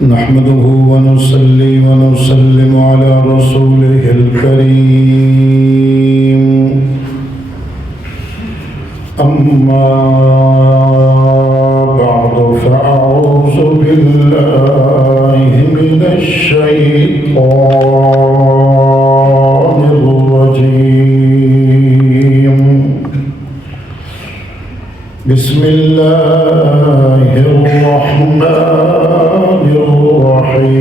نحمده ونصلي ونسلم على رسوله الكريم أما بعد فأعوذ بالله من الشيطان الرجيم بسم الله الرحمن الرحيم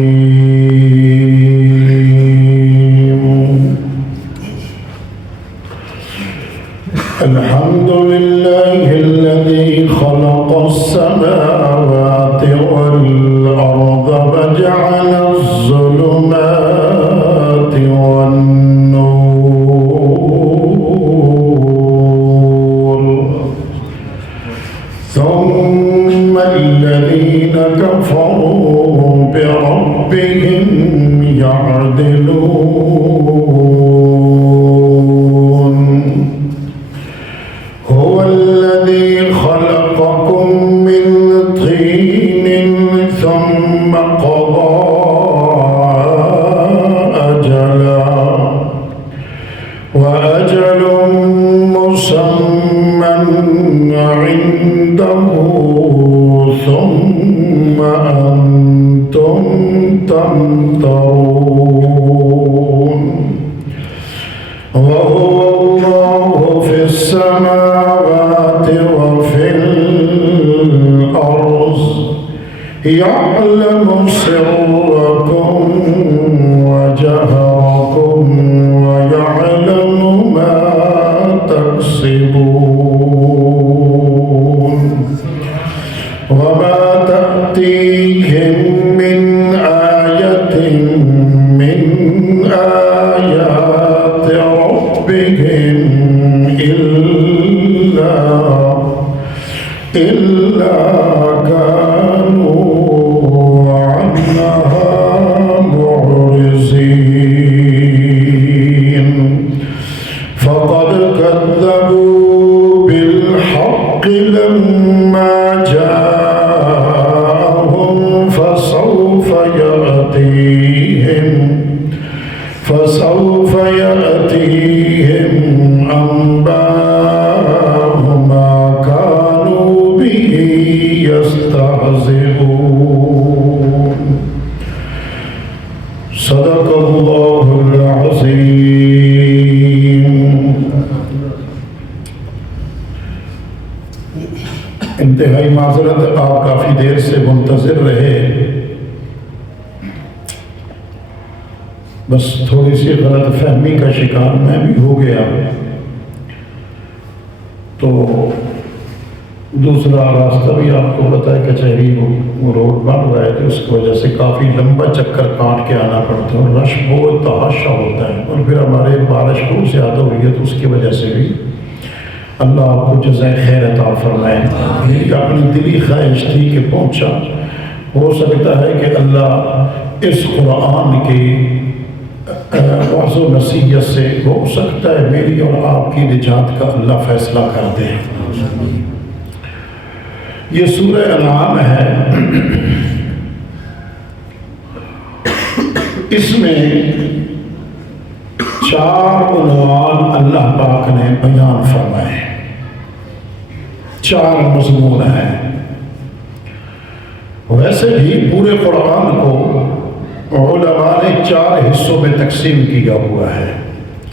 الحمد لله الذي خلق السماوات والأرض وجعل الظلمات والنور ثم الذين كفروا بربهم يعدلون هو الذي خلقكم من طين ثم قضى أجلا وأجل مسمى عنده ثم أنتم تمترون وهو الله في السماوات وفي الأرض يعلم سركم وجهركم ويعلم ما تكسبون وما تأتيهم من آية من آيات ربهم إلا كانوا عنها معرضين فقد كذبوا بالحق لما جاءهم فسوف يأتيهم أنباء ما كانوا به يستهزئون صدق الله العظيم. انتہائی معذرت، آپ کافی دیر سے منتظر رہے، بس تھوڑی سی غلط فہمی کا شکار میں بھی ہو گیا، تو دوسرا راستہ بھی آپ کو پتہ ہے کچہری روڈ بن رہا ہے، تو اس کی وجہ سے کافی لمبا چکر کاٹ کے آنا پڑتا ہے، رش بہت تحاشا ہوتا ہے، اور پھر ہمارے بارش بہت زیادہ ہوئی ہے، تو اس کی وجہ سے بھی اللہ آپ کو جزائے خیر عطا فرمائے۔ میری اپنی دلی خواہش تھی کہ پہنچا، ہو سکتا ہے کہ اللہ اس قرآن کی وعظ و نصیحت سے ہو سکتا ہے میری اور آپ کی نجات کا اللہ فیصلہ کر دے۔ یہ سورہ انعام ہے، اس میں 4 عنوان اللہ پاک نے بیان فرمائے، 4 مضمون ہیں۔ ویسے بھی پورے قرآن کو علماء نے 4 حصوں میں تقسیم کیا ہوا ہے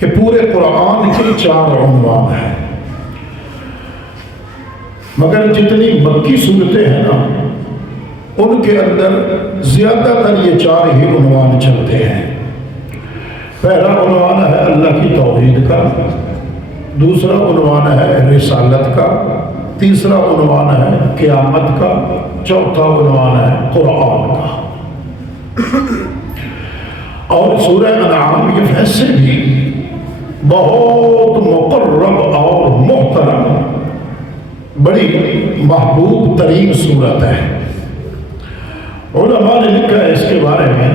کہ پورے قرآن کے 4 عنوان ہیں، مگر جتنی مکی صورتیں ہیں نا، ان کے اندر زیادہ تر یہ 4 ہی عنوان چلتے ہیں۔ پہلا عنوان ہے اللہ کی توحید کا، دوسرا عنوان ہے رسالت کا، تیسرا عنوان ہے قیامت کا، چوتھا عنوان ہے قرآن کا۔ اور سورہ انعام یہ ویسے بھی بہت مقرب اور محترم، بڑی محبوب ترین صورت ہے۔ علماء نے لکھا ہے اس کے بارے میں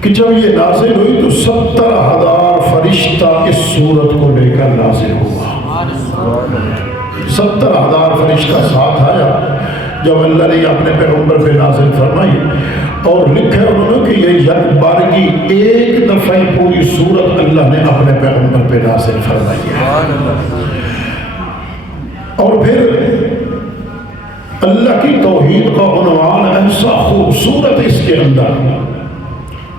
کہ جب یہ نازل ہوئی تو 70,000 فرشتہ اس صورت کو لے کر نازل ہوا۔ 70,000 فرشتہ ساتھ آیا جب اللہ نے اپنے پیغمبر پہ نازل فرمائی اور لکھا انہوں نے کہ یہ یک بارگی ایک دفعہ پوری سورت اللہ نے اپنے پیغمبر پہ نازل فرمائی ہے۔ اور پھر اللہ کی توحید کا عنوان ایسا خوبصورت اس کے اندر،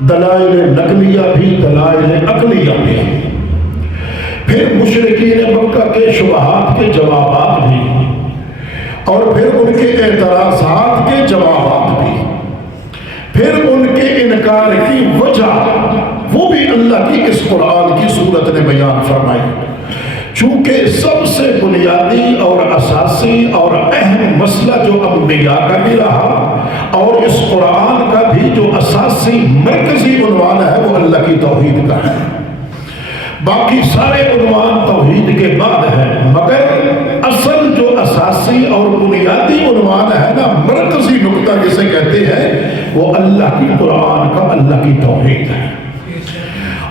دلائل نقلیہ بھی دلائل عقلیہ بھی، پھر مشرکین مکہ کے شبہات کے جوابات بھی، اور پھر ان کے اعتراضات کے جوابات بھی، پھر ان کے انکار کی وجہ وہ بھی اللہ کی اس قرآن کی صورت نے بیان فرمائی۔ چونکہ سب سے بنیادی اور اساسی اور اہم مسئلہ جو انبیاء کا بھی رہا اور اس قرآن کا بھی جو اساسی مرکزی عنوان ہے وہ اللہ کی توحید کا ہے۔ باقی سارے عنوان توحید کے بعد ہے، مگر اصل جو اساسی اور بنیادی عنوان ہے نا، مرکزی نقطہ جسے کہتے ہیں، وہ اللہ کی قرآن کا، اللہ کی توحید ہے۔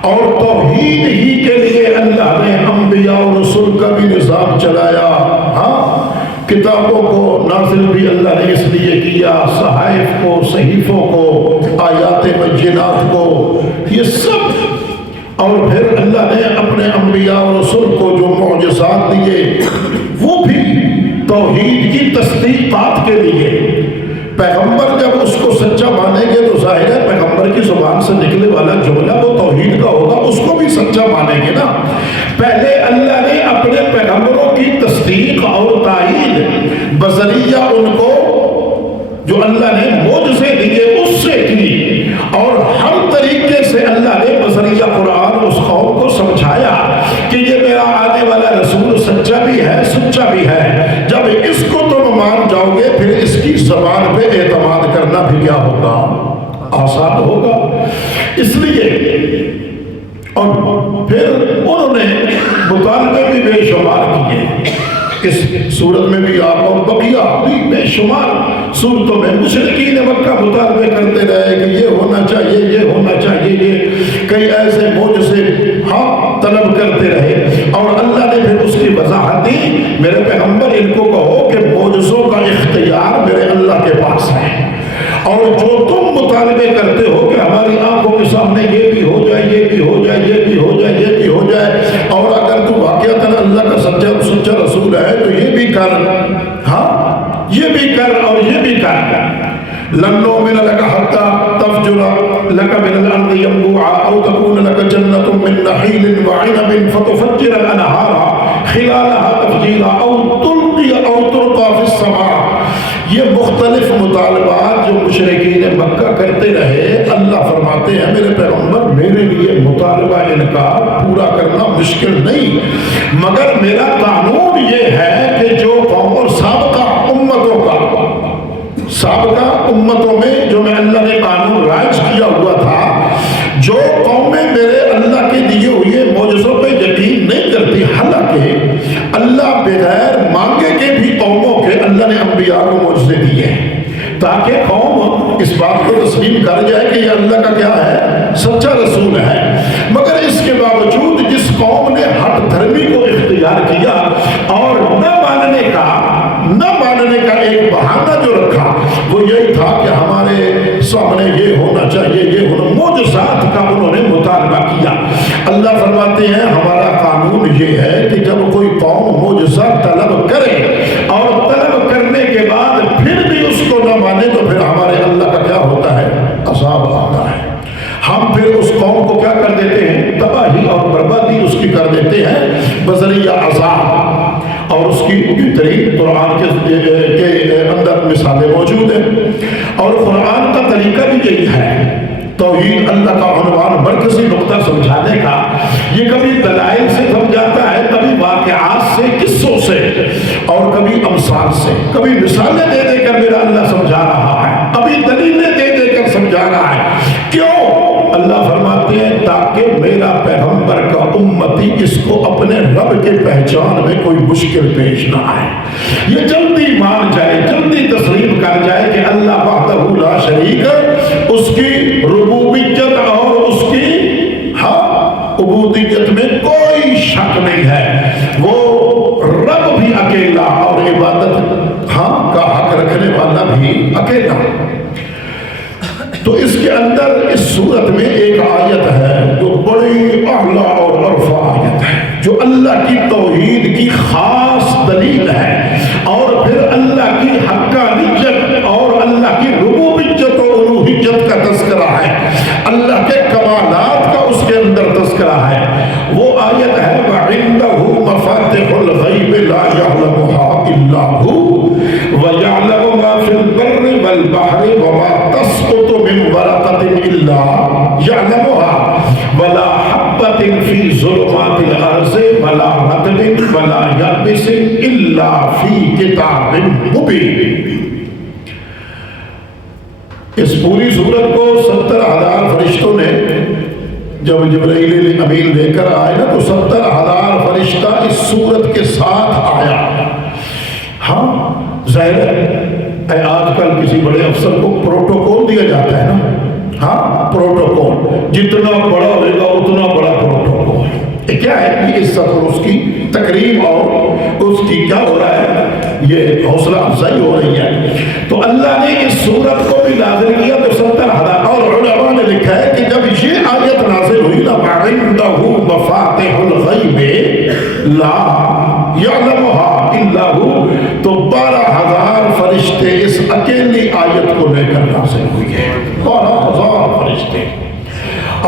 اور توحید ہی کے لیے اللہ نے انبیاء و رسول کا بھی نظام چلایا۔ ہاں، کتابوں کو نازل بھی اللہ نے اس لیے کیا، صحائف کو، صحیفوں کو، آیات بینات کو، یہ سب۔ اور پھر اللہ نے اپنے انبیاء و رسول کو جو معجزات دیے وہ بھی توحید کی تصدیقات کے لیے۔ پیغمبر جب اس کو سچا مانیں گے تو ظاہر ہے پیغمبر کی زبان سے نکلے والا جملہ وہ توحید کا ہوگا، اس کو بھی سچا مانیں گے نا۔ پہلے اللہ نے اپنے پیغمبروں کی تصدیق اور تائید بذریعہ ان کو جو اللہ نے معجزے دیے اس سے کی، اور ہر طریقے سے اللہ نے بذریعہ قرآن اس قوم کو سمجھایا کہ یہ میرا آنے والا رسول سچا بھی ہے، سچا بھی ہے۔ جب اس کو تم مان جاؤ گے پھر اس کی زبان پہ اعتماد کرنا بھی کیا ہوگا؟ آسان ہوگا۔ اس لیے اور پھر انہوں نے مطالبے بھی بے شمار کیے، اس صورت میں بھی آپ اور بقیہ بھی بے شمار صورتوں میں مشرکین مکہ مطالبے کرتے رہے کہ یہ ہونا چاہیے، یہ ہونا چاہیے، یہ کئی ایسے معجزے ہاں طلب کرتے رہے، اور اللہ نے پھر اس کی وضاحت دی، میرے پیغمبر ان کو کہو کہ معجزوں کا اختیار میرے اللہ کے پاس ہے، اور جو تم مطالبے کرتے ہو کہ ہماری آنکھوں کے سامنے یہ بھی ہو جائے، یہ بھی ہو جائے، یہ بھی ہو جائے، یہ بھی ہو جائے، اور اگر تو واقعتاً اللہ کا سچا رسول ہے تو یہ بھی کر، ہاں یہ بھی کر اور یہ بھی کر۔ لن نؤمن لك حتى تفجر لك من الأرض ينبوعا أو تكون لك جنة من نخيل وعنب فتفجر الأنهار خلالها تفجيرا أو تلقى في السماء۔ یہ مختلف مطالبات جو مشرکین مکہ کرتے رہے، اللہ فرماتے ہیں میرے پیغمبر میرے لیے مطالبہ ان کا پورا کرنا مشکل نہیں، مگر میرا قانون یہ ہے کہ جو قوم اور سابقہ امتوں میں جو میں اللہ نے قانون رائج کیا ہوا تھا، جو قومیں میرے اللہ کے دیے ہوئے معجزوں پہ یقین نہیں کرتی، حالانکہ اللہ بغیر مانگے کے بھی قوموں کے اللہ نے انبیاء کو معجزے دیے ہیں تاکہ قوم اس بات کو تسلیم کر جائے کہ یہ اللہ کا کیا ہے؟ سچا رسول ہے۔ مگر اس کے باوجود جس قوم نے ہٹ دھرمی کو اختیار کیا اور نہ ماننے کا ایک بہانہ جو رکھا وہ یہی تھا کہ ہمارے سامنے یہ ہونا چاہیے، یہ ہونا، معجزات کا انہوں نے مطالبہ کیا۔ اللہ فرماتے ہیں ہمارا قانون یہ ہے کہ جب کوئی قوم معجزہ طلب کرے اور طلب کرنے کے بعد پھر بھی اس کو نہ مانے تو پھر ہمارے اللہ کا کیا ہوتا ہے؟ عذاب آتا ہے۔ ہم پھر اس قوم کو کیا کر دیتے ہیں؟ تباہی اور بربادی اس کی کر دیتے ہیں بذریعہ عذاب۔ اور اس کی بہترین قرآن کے اندر مثالیں موجود ہیں، اور قرآن کا طریقہ بھی یہی ہے، توحید اللہ کا عنوان مرکزی نقطہ سمجھانے کا۔ یہ کبھی دلائل سے سمجھاتا ہے، کبھی واقعات سے، قصوں سے، اور کبھی امثال سے، کبھی مثالیں دے دے کر میرا اللہ سمجھا رہا ہے، کبھی دلیلیں دے دے کر سمجھا رہا ہے۔ کیوں؟ اللہ فرماتے ہیں تاکہ میرا پیغمبر کا امتی اس کو اپنے رب کے پہچان میں کوئی مشکل پیش نہ آئے، یہ جلدی مان جائے، جلدی تسلیم کر جائے کہ اللہ وحدہ لا شریک، اس کی ربوبیت اور اس کی عبودیت میں کوئی شک نہیں ہے، وہ رب بھی اکیلا اور عبادت کا حق رکھنے والا بھی اکیلا۔ تو اس کے اندر اس صورت میں ایک آیت ہے جو بڑی اعلیٰ اور عرفہ آیت ہے، جو اللہ کی توحید کی خاص دلیل ہے، اور پھر اللہ کی حقانیت اور اللہ کی ربوبیت و الوہیت کا تذکرہ ہے، اللہ کے کمالات کا اس کے اندر تذکرہ ہے۔ وہ آیت ہے وَعِندَهُ مَفَاتِحُ الْغَيْبِ لَا يَعْلَمُهَا إِلَّا هُوَ وَيَعْلَمُ مَا فِي الْبَرِّ وَالْبَحْرِ وَمَا تَسْقُطُ مِنْ وَرَقَةٍ إِلَّا يَعْلَمُهَا وَلَا حَبَّةٍ فِي ظُلُمَاتِ الْأَرْضِ وَلَا رَطْبٍ وَلَا يَابِسٍ إِلَّا فِي كِتَابٍ مُبِينٍ۔ اس پوری صورت کو 70,000 فرشتوں نے جب جبرائیل امین لے کر آئے نا تو 70,000 فرشتہ اس صورت کے ساتھ آیا۔ ہاں ظاہر ہے آج کل کسی بڑے افسر کو پروٹوکول دیا جاتا ہے نا، ہاں پروٹوکول جتنا بڑا ہوئے گا اتنا بڑا پروٹوکول۔ یہ کیا ہے کہ عزت اور اس کی تکریم اور اس کی کیا ہو رہا ہے، یہ حوصلہ افزائی ہو رہی ہے۔ تو اللہ نے اس صورت کو بھی نازل کیا تو 70,000، اور علماء نے لکھا ہے کہ جب یہ آیت نازل ہوئی نا وَعِندَهُ مَفَاتِحُ الْغَيْبِ لَا يَعْلَمُهَا إِلَّا هُوَ، تو 12,000 فرشتے اس اکیلی آیت کو لے کر نازل ہوئی ہے، 12,000 فرشتے۔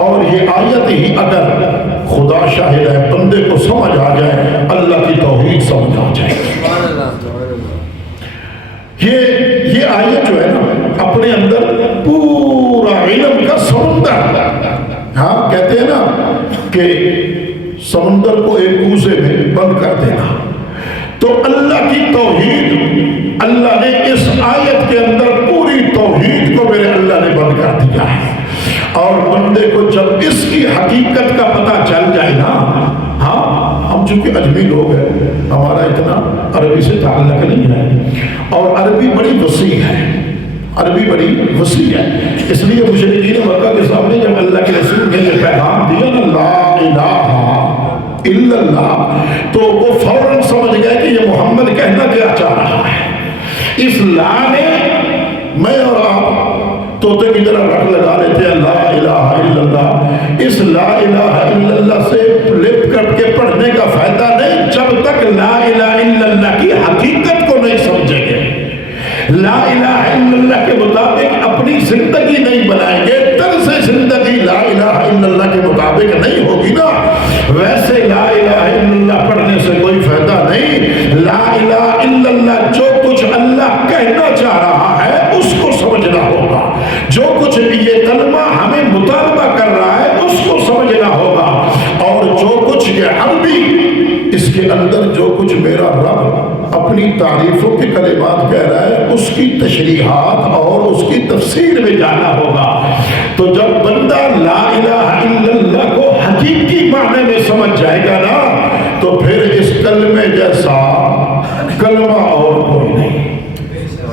اور یہ آیت ہی اگر خدا شاہد ہے بندے کو سمجھ آ جائے، اللہ کی توحید سمجھ آ جائے۔ یہ آیت جو ہے نا اپنے اندر پورا علم کا سمندر، ہاں کہتے ہیں نا کہ سمندر کو ایک کوزے میں بند کر دینا، تو اللہ کی توحید اللہ نے اس آیت کے اندر پوری توحید کو میرے اللہ نے بند کر دیا ہے۔ اور بندے کو جب اس کی حقیقت کا پتہ چل جائے نا، ہاں ہم چونکہ اجمی لوگ ہیں، ہمارا اتنا عربی سے تعلق نہیں ہے، اور عربی بڑی وسیع ہے، عربی بڑی وسیع ہے، اس لیے مشرکین مکہ کے سامنے جب اللہ کے رسول نے یہ پیغام دیا نا لا الہ الا اللہ، تو وہ فوراً سمجھ گئے کہ یہ محمد کہنا کیا چاہ رہا ہے۔ اس لا نے میں اور آپ طوطے کی طرح رٹ لگا لیتے ہیں لا الہ الا اللہ، اس لا الہ الا اللہ سے لپ کٹ کے پڑھنے کا فائدہ نہیں جب تک لا الہ الا اللہ کی حقیقت کو نہیں سمجھیں گے۔ لا الہ الا اللہ کے مطابق اپنی زندگی نہیں بنائیں گے، طرز زندگی لا الہ الا اللہ کے مطابق نہیں ہوگی نا، ویسے لا الہ الا اللہ پڑھنے سے کوئی فائدہ نہیں۔ لا الہ الا اللہ جو کچھ اللہ کہنا چاہ رہا ہے اس کو سمجھنا ہوگا، جو کچھ یہ کلمہ ہمیں مطالبہ کر رہا ہے اس کو سمجھنا ہوگا، اور جو کچھ یہ عربی اس کے اندر جو کچھ میرا رب اپنی تعریفوں کے کلمات کہہ رہا ہے اس کی تشریحات اور اس کی تفسیر میں جانا ہوگا۔ تو جب بندہ لا الہ الا اللہ کو حقیقی معنی میں سمجھ جائے گا نا، تو پھر اس کلمے جیسا کلمہ اور کوئی نہیں،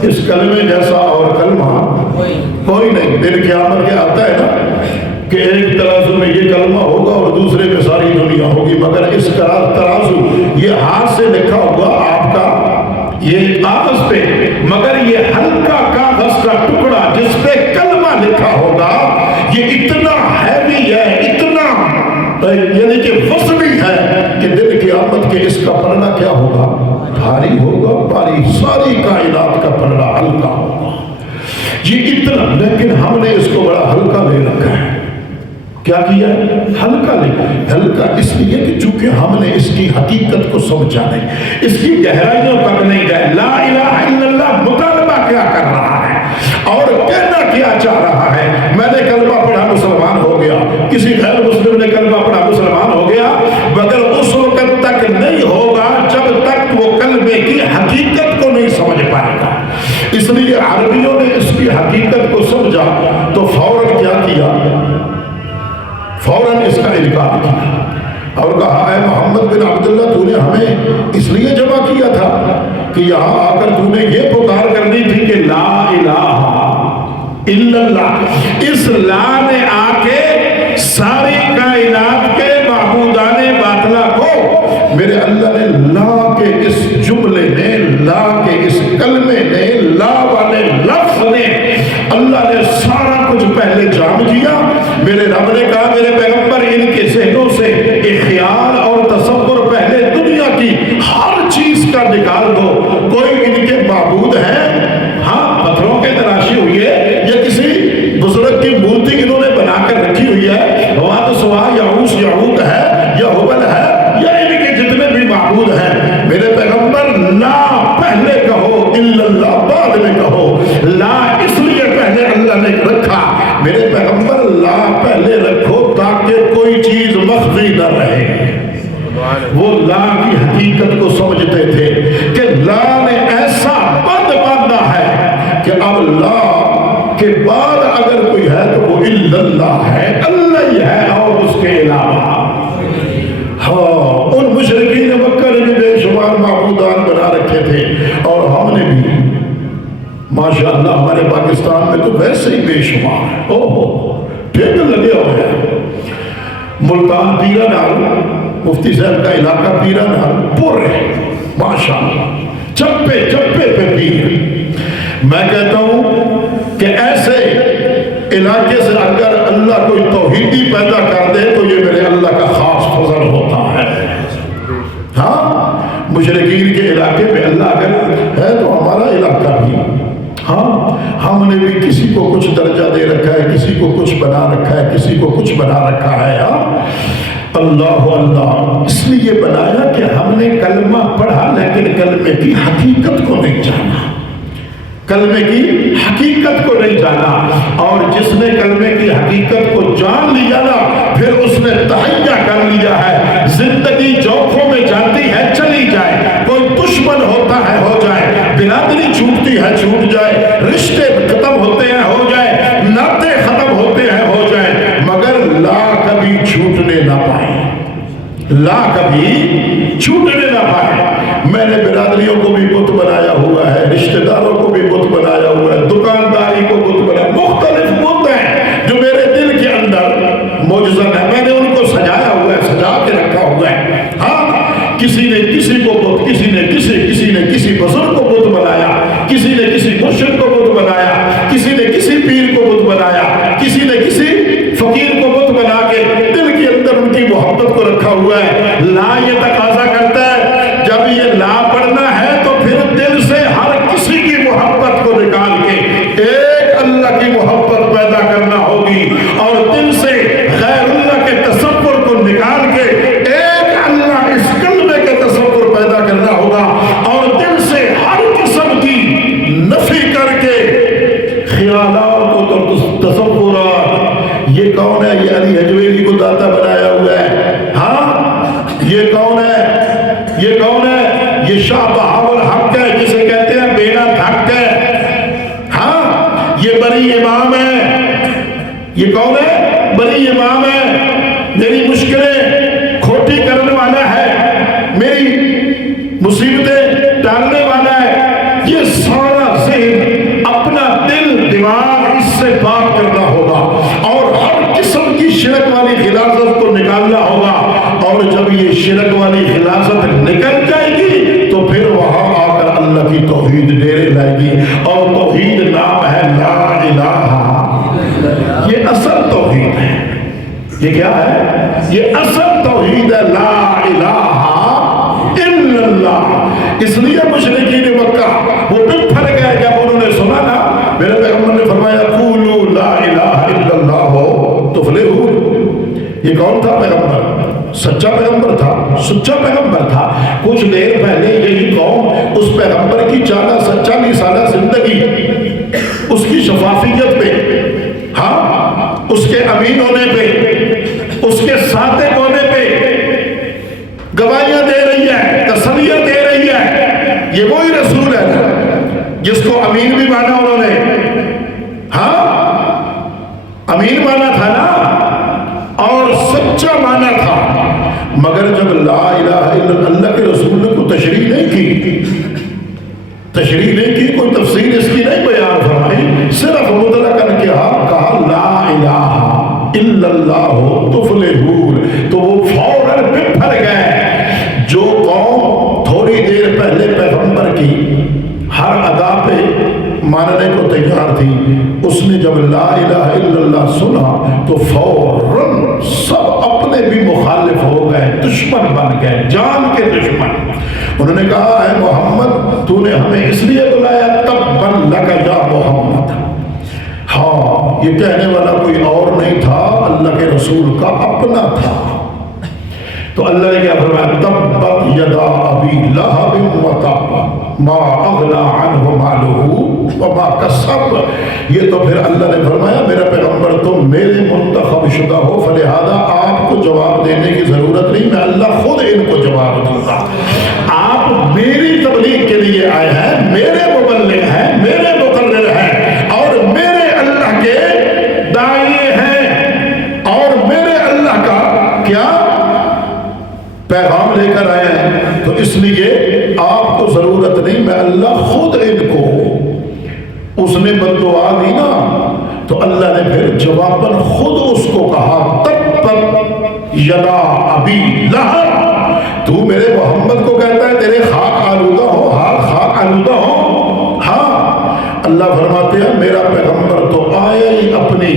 اس کلمے جیسا اور کلمہ کوئی نہیں۔ دن قیامت کے آتا ہے نا کہ ایک ترازو میں یہ کلمہ ہوگا اور دوسرے میں ساری دنیا ہوگی، مگر اس ترازو یہ ہاتھ سے لکھا ہوگا آپ کا یہ کاغذ پہ، مگر یہ ہلکا کاغذ کا ٹکڑا جس پہ کلمہ لکھا ہوگا یہ اتنا ہیوی ہے، اتنا یعنی کہ وزنی ہے کہ دن قیامت کے اس کا پلڑا کیا ہوگا، بھاری ہوگا، بھاری، ساری کائنات کا پلڑا ہلکا ہوگا۔ یہ اتنا، لیکن ہم نے اس کو بڑا ہلکا لے رکھا ہے۔ کیا کیا ہے؟ ہلکا لے، ہلکا اس لیے کہ چونکہ ہم نے اس کی حقیقت کو سمجھا نہیں، اس کی گہرائیوں تک نہیں گئے۔ لا الہ الا اللہ مطالبہ کیا کر رہا ہے اور کہنا کیا چاہ رہا ہے۔ میں نے کلمہ پڑھا مسلمان ہو گیا، کسی غیر مسلم نے کلمہ پڑھا مسلمان ہو گیا، مگر اس وقت تک نہیں ہوگا جب تک وہ کلمے کی حقیقت کو نہیں سمجھ پائے گا۔ اس لیے عربیوں نے اس کی حقیقت کو سمجھا تو فوراً کیا کیا، فوراً اس کا انکار کیا اور کہا اے محمد بن عبداللہ تو نے ہمیں اس لیے جمع کیا تھا کہ یہاں آ کر تو نے یہ پکار کرنی تھی کہ لا الہ الا اللہ۔ اس لا نے آ کے ساری کائنات کے معبودان باطلہ کو میرے اللہ نے لا کے اس جملے نے، لا کے اس کلمے نے، لا والے لفظ نے اللہ نے سارا کچھ الجام کیا. میرے رب نے کہا میرے پیغمبر ان کے ذہنوں سے ایک خیال اور تصور پہلے دنیا کی ہر چیز کا نکال دو. کوئی ان کے معبود ہیں؟ ہاں پتھروں کے تراشی ہوئی ہے یا کسی بزرگ کی مورتی انہوں نے بنا کر رکھی ہوئی ہے. واد سوا یعوس یعوق ہے یا ہبل ہے یا ان کے جتنے بھی معبود ہیں. میرے پیغمبر لا پہلے کہو الا اللہ بعد میں کہو. لا اس لیے پہلے اللہ نے رکھا میرے پیغمبر لا پہلے رکھو تاکہ کوئی چیز مخفی نہ رہے. وہ لا کی حقیقت کو سمجھتے تھے کہ لا نے ایسا بند باندھا ہے کہ اب لا کے بعد اگر کوئی ہے تو وہ الا اللہ ہے, اللہ ہی ہے اور اس کے علاوہ. ہاں ان مشرکین مکہ نے بھی بے شمار معبودان بنا رکھے تھے اور ہم نے بھی ماشاء اللہ ہمارے پاکستان میں تو ویسے ہی بے شمار. ٹھیک لگے ہوئے ہیں. ملتان پیرا نال مفتی صاحب کا علاقہ پیرا نال پر ہے ماشاء اللہ, چپے چپے پہ پیر. میں کہتا ہوں کہ ایسے علاقے سے اگر اللہ کوئی توحیدی پیدا کر دے تو یہ میرے اللہ کا خاص فضل ہوتا ہے. ہاں مشرکین کے علاقے میں اللہ اگر ہے تو ہمارا علاقہ بھی. ہاں ہم نے بھی کسی کو کچھ درجہ دے رکھا ہے, کسی کو کچھ بنا رکھا ہے, کسی کو کچھ بنا رکھا ہے. ہاں اللہ اللہ اس لیے بنایا کہ ہم نے کلمہ پڑھا لیکن کلمے کی حقیقت کو نہیں جانا, کلمے کی حقیقت کو نہیں جانا. اور جس نے کلمے کی حقیقت کو جان لیا نا پھر اس نے تہیہ کر لیا ہے زندگی جوکھوں میں جاتی ہے چلی جائے, کوئی دشمن ہوتا ہے ہو جائے, برادری چھوٹتی ہے چھوٹ جائے, رشتے ختم ہوتے ہیں ہو جائے, ناطے ختم ہوتے ہیں ہو جائے, مگر لا کبھی چھوٹنے نہ پائے, لا کبھی چھوٹنے نہ پائے. میں نے برادریوں کو بھی بت بنایا ہوا ہے, رشتہ داروں کو بھی بت بنایا ہوا ہے, دکانداری کو بت بنایا, مختلف بت ہیں جو میرے دل کے اندر موجزن ہے. میں نے ان کو سجایا ہوا ہے, سجا کے رکھا ہوا ہے. ہاں کسی نے کسی کو بت, کسی نے کسی بزرگ کو بت بنایا, کسی نے کسی مرشد کو بت بنایا, کسی نے کسی پیر کو بت بنایا, کسی نے کسی فقیر کو بت بنا کے دل کے اندر ان کی محبت کو رکھا ہوا ہے. لا یہ تقاضا کرتا ہے جب یہ لا پڑھنا ہے تو پھر دل سے ہر کسی کی محبت کو نکال کے ایک اللہ کی محبت پیدا کرنا ہوگی, اور دل سے غیر اللہ کے تصور کو نکال کے ایک اللہ اس کلمے کے تصور پیدا کرنا ہوگا, اور دل سے ہر قسم کی نفی کر کے خیالات اور تصورات. یہ کون ہے؟ یہ علی حجویری کو داتا بنایا ہوا ہے. ہاں یہ کون ہے؟ یہ کون ہے؟ یہ شاہ بہاول حق ہے جسے کہتے ہیں بینا دھک ہے. ہاں یہ بری امام ہے. یہ کون ہے؟ بری امام ہے. میری مشکلیں کھوٹی کرنے والا ہے, میری مصیبتیں ٹالنے والا ہے. یہ سارا ذہن اپنا دل دماغ اس سے پاک کرنا ہوگا اور ہر قسم کی شرک والی غلاظت کو نکالنا ہوگا. اور جب یہ شرک والی غلاظت نکل جائے گی تو پھر وہاں آ کر اللہ کی توحید ڈیرے لائے گی, اور توحید نام ہے لا الہ. یہ اصل توحید ہے. یہ کیا ہے؟ یہ اصل توحید ہے لا الہ الا اللہ. اس لیے مشرکین مکہ وہ پھر گئے جب انہوں نے سنا نا میرے پیغمبر نے فرمایا قولوا لا الہ الا اللہ تفلحون. یہ کون تھا پیغمبر؟ سچا پیغمبر تھا, سچا پیغمبر تھا. کچھ دیر پہلے یہی قوم اس پیغمبر کی 40 سالہ زندگی, اس کی شفافیت پہ, ہاں اس کے امین ہونے پہ, اس کے صادق ہونے پہ گواہیاں دے رہی ہے, تسلیاں دے رہی ہے. یہ وہی رسول ہے جس کو امین بھی مانا انہوں نے. ہاں امین مانا تھا نا اور سچا مانا تھا, مگر جب لا الہ الا اللہ کے رسول نے کوئی تشریح نہیں کی, کوئی تفسیر اس کی نہیں بیان فرمائی, صرف مطلقاً کہا لا الہ الا اللہ تفلحون, تو وہ فوراً پھر گئے. جو قوم تھوڑی دیر پہلے پیغمبر کی ہر ادا پہ ماننے کو تیار تھی, اس نے جب لا الہ الا اللہ سنا تو فوراً سب اپنے بھی مخالف ہو گئے، دشمن بن گئے، جان کے دشمن۔ انہوں نے کہا اے محمد تو نے ہمیں اس لیے بلایا، تبا لک یا محمد۔ ہاں یہ کہنے والا کوئی اور نہیں تھا، اللہ کے رسول کا اپنا تھا۔ تو اللہ نے کیا فرمایا، تبت یدا ابی لہب وتب ما اغنی عنہ مالہ وما کسب۔ یہ تو پھر اللہ نے فرمایا میرا پیغمبر تم میرے منتخب شدہ ہو، فلہذا آپ کو جواب دینے کی ضرورت نہیں، میں اللہ خود ان کو جواب دوں گا۔ آپ میری تبلیغ کے لیے آئے ہیں، میرے مبلغ ہیں، میرے مقرر ہیں، اور میرے اللہ کے داعیے ہیں، اور میرے اللہ کا کیا پیغام لے کر آئے ہیں، تو اس لیے آپ کو ضرورت نہیں، میں اللہ خود ان کو۔ اس نے بد دعا دی نا، تو اللہ نے پھر جواباً خود اس کو کہا تبت یدا ابی لہب۔ تو میرے محمد کو کہتا ہے تیرے خاک آلودہ ہو، خاک آلودہ ہو۔ ہاں اللہ فرماتے ہیں میرا پیغمبر تو آیا ہی اپنی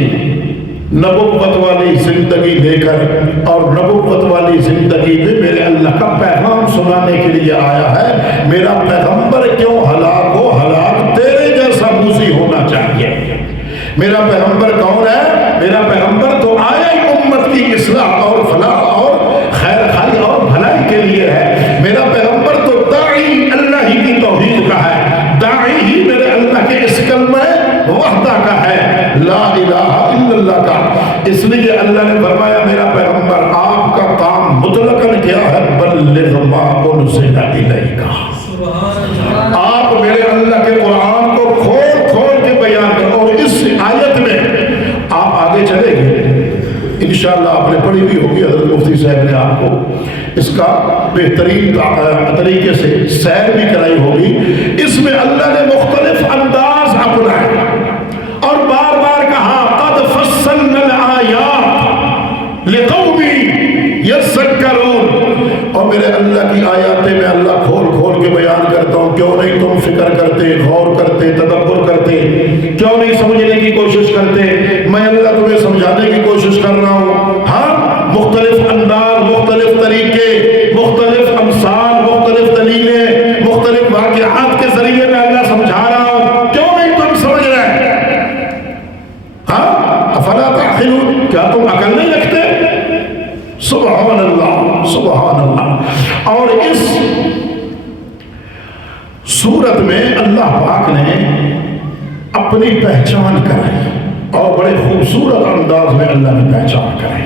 نبوت والی زندگی لے کر، اور نبوت والی زندگی میں میرے اللہ کا پیغام سنانے کے لیے آیا ہے۔ میرا پیغمبر کیوں ہلاک ہو، ہلاک تیرے جیسا موذی ہونا چاہیے۔ میرا پیغمبر کون ہے؟ میرا پیغمبر تو آیا ہی امت کی اصلاح اور فلاح اور خیر خائی اور بھلائی کے لیے ہے۔ میرا پیغمبر تو داعی اللہ ہی کی توحید کا ہے، داعی ہی میرے اللہ کے اس کلمہ وحدہ کا ہے، لا الہ الا اللہ کا۔ اس لیے اللہ نے فرمایا میرا پیغمبر آپ کا کام مطلقاً کیا ہے، بلغ ما انزل الیک۔ آپ میرے اللہ کے قرآن کو کھول کھول کے بیان کرو۔ اور اس آیت میں آپ آگے چلیں گے انشاءاللہ، آپ نے پڑھی بھی ہوگی، حضرت مفتی صاحب نے آپ کو اس کا بہترین طریقے سے سیر بھی کرائی ہوگی۔ اس میں اللہ نے مختلف انداز اپنائے اور بار بار کہا قد فصلنا الآیات لقوم یذکرون۔ اور میرے اللہ کی آیاتیں میں اللہ کھول کھول کے بیان کرتا ہوں، کیوں نہیں تم فکر کرتے، غور کرتے، تدبر کرتے، کیوں نہیں سمجھنے کی کوشش کرتے؟ میں اللہ تمہیں سمجھانے کی کوشش کر رہا ہوں۔ ہاں مختلف انداز، مختلف طریقے، مختلف امثال، مختلف دلیلیں، مختلف واقعات کے ذریعے میں اللہ سمجھا رہا ہوں، کیوں نہیں تم سمجھ رہے؟ ہاں افلا تعقلون، کیا تم عقل نہیں رکھتے؟ سبحان اللہ، سبحان اللہ۔ اور اس سورت میں اللہ پاک نے اپنی پہچان کرائی، اور بڑے خوبصورت انداز میں اللہ نے پہچان کرائی۔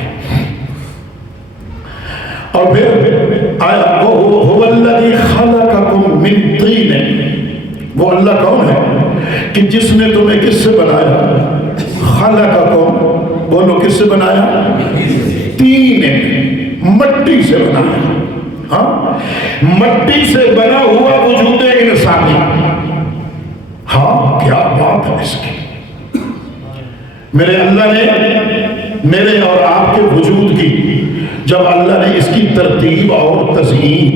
اور پھر آیا هو الذی خلقکم من طین۔ وہ اللہ کون ہے کہ جس نے تمہیں کس سے بنایا؟ خلقکم، بولو کس سے بنایا؟ تین، مٹی سے بنایا۔ ہاں مٹی سے بنا ہوا وجود انسانی۔ ہاں کیا بات ہے اس کی۔ میرے اللہ نے میرے اور آپ کے وجود کی جب اللہ نے اس کی ترتیب اور تزئین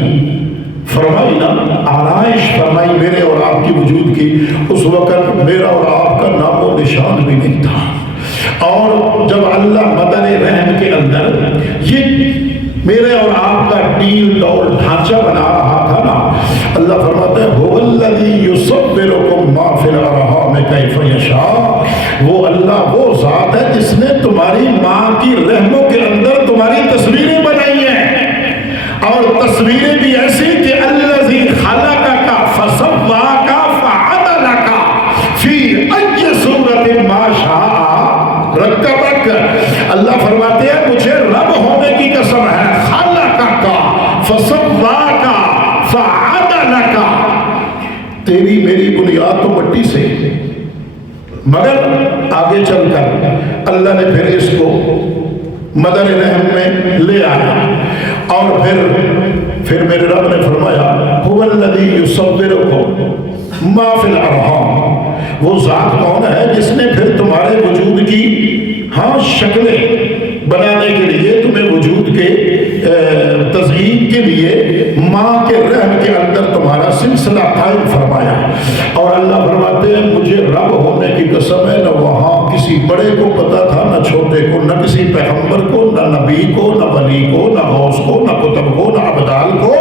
فرمائی نا، آرائش فرمائی میرے اور آپ کی وجود کی، اس وقت میرا اور آپ کا نام و نشان بھی نہیں تھا۔ اور جب اللہ مدن رحم کے اندر یہ میرے اور آپ کا ڈیل ڈول ڈھانچہ بنا رہا تھا نا، اللہ فرماتا ہے هو الذی یصورکم ما فی الارحام کیف یشاء۔ وہ اللہ وہ ذات ہے جس نے تمہاری ماں کی رحموں کے اندر تمہاری تصویریں بنائی ہیں، اور تصویریں بھی ایسی کہ الذی خلقک فسواک فعدلک فی ای صورت ما شاء رکبک۔ اللہ فرماتے ہیں مجھے رب ہونے کی قسم ہے، خلقک فسواک فعدلک، تیری میری بنیاد تو مٹی سے، مگر آگے چل کر اللہ نے پھر اس کو مدر رحم میں لے آیا، اور پھر میرے رب نے فرمایا هو الذی یصورکم ما فی الارحام۔ وہ ذات کون ہے جس نے پھر تمہارے وجود کی ہاں شکلیں بنانے کے لیے، تمہیں وجود کے تزئین کے لیے ماں کے رحم کے اندر تمہارا سلسلہ قائم فرمایا۔ اور اللہ فرماتے ہیں مجھے رب ہونے کی قسم ہے، نہ وہاں کسی بڑے کو پتا تھا نہ چھوٹے کو، نہ کسی پیغمبر کو، نہ نبی کو، نہ ولی کو، نہ غوث کو، نہ قطب کو، نہ ابدال کو،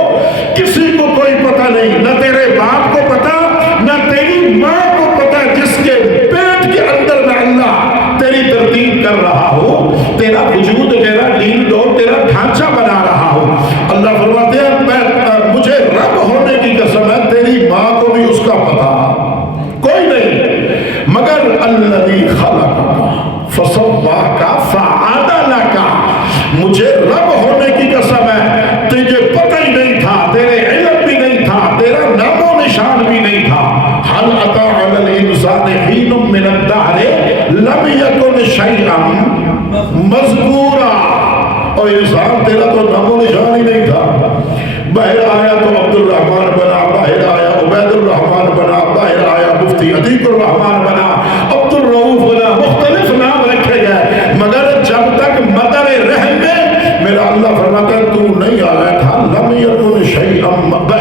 کسی کو کوئی پتہ نہیں، نہ تیرے باپ کو پتا، نہ تیری ماں کو پتا، جس کے پیٹ کے اندر میں اللہ تیری ترتیب کر رہا ہو، تیرا وجود، تیرا دین دور، تیرا ڈھانچہ بنا رہا ہو۔ اللہ فرماتے ہیں مجھے رب ہونے کی قسم ہے تیری ماں کو بھی اس کا پتا کوئی نہیں، مگر الذی خلقک فسواک فعدلک، مجھے رب ہونے کی قسم ہے تجھے پتہ ہی نہیں تھا، تیرے علم بھی نہیں تھا، تیرا نام و نشان بھی نہیں تھا۔ هل اتى على الانسان حين من الدهر لم يكن شيئا مذکورا، اور انسان تیرا تو نام و نشان ہی نہیں تھا، باہر آیا تو عبد الرحمن بنا، باہر آیا عبید الرحمن بنا، باہر آیا مفتی عتیق الرحمن بنا، عبد الرؤوف بنا، مختلف نام رکھے گئے، مگر جب تک مدر رحم میں میرا اللہ فرماتا ہے تو نہیں آیا تھا، لم یکن شیئا،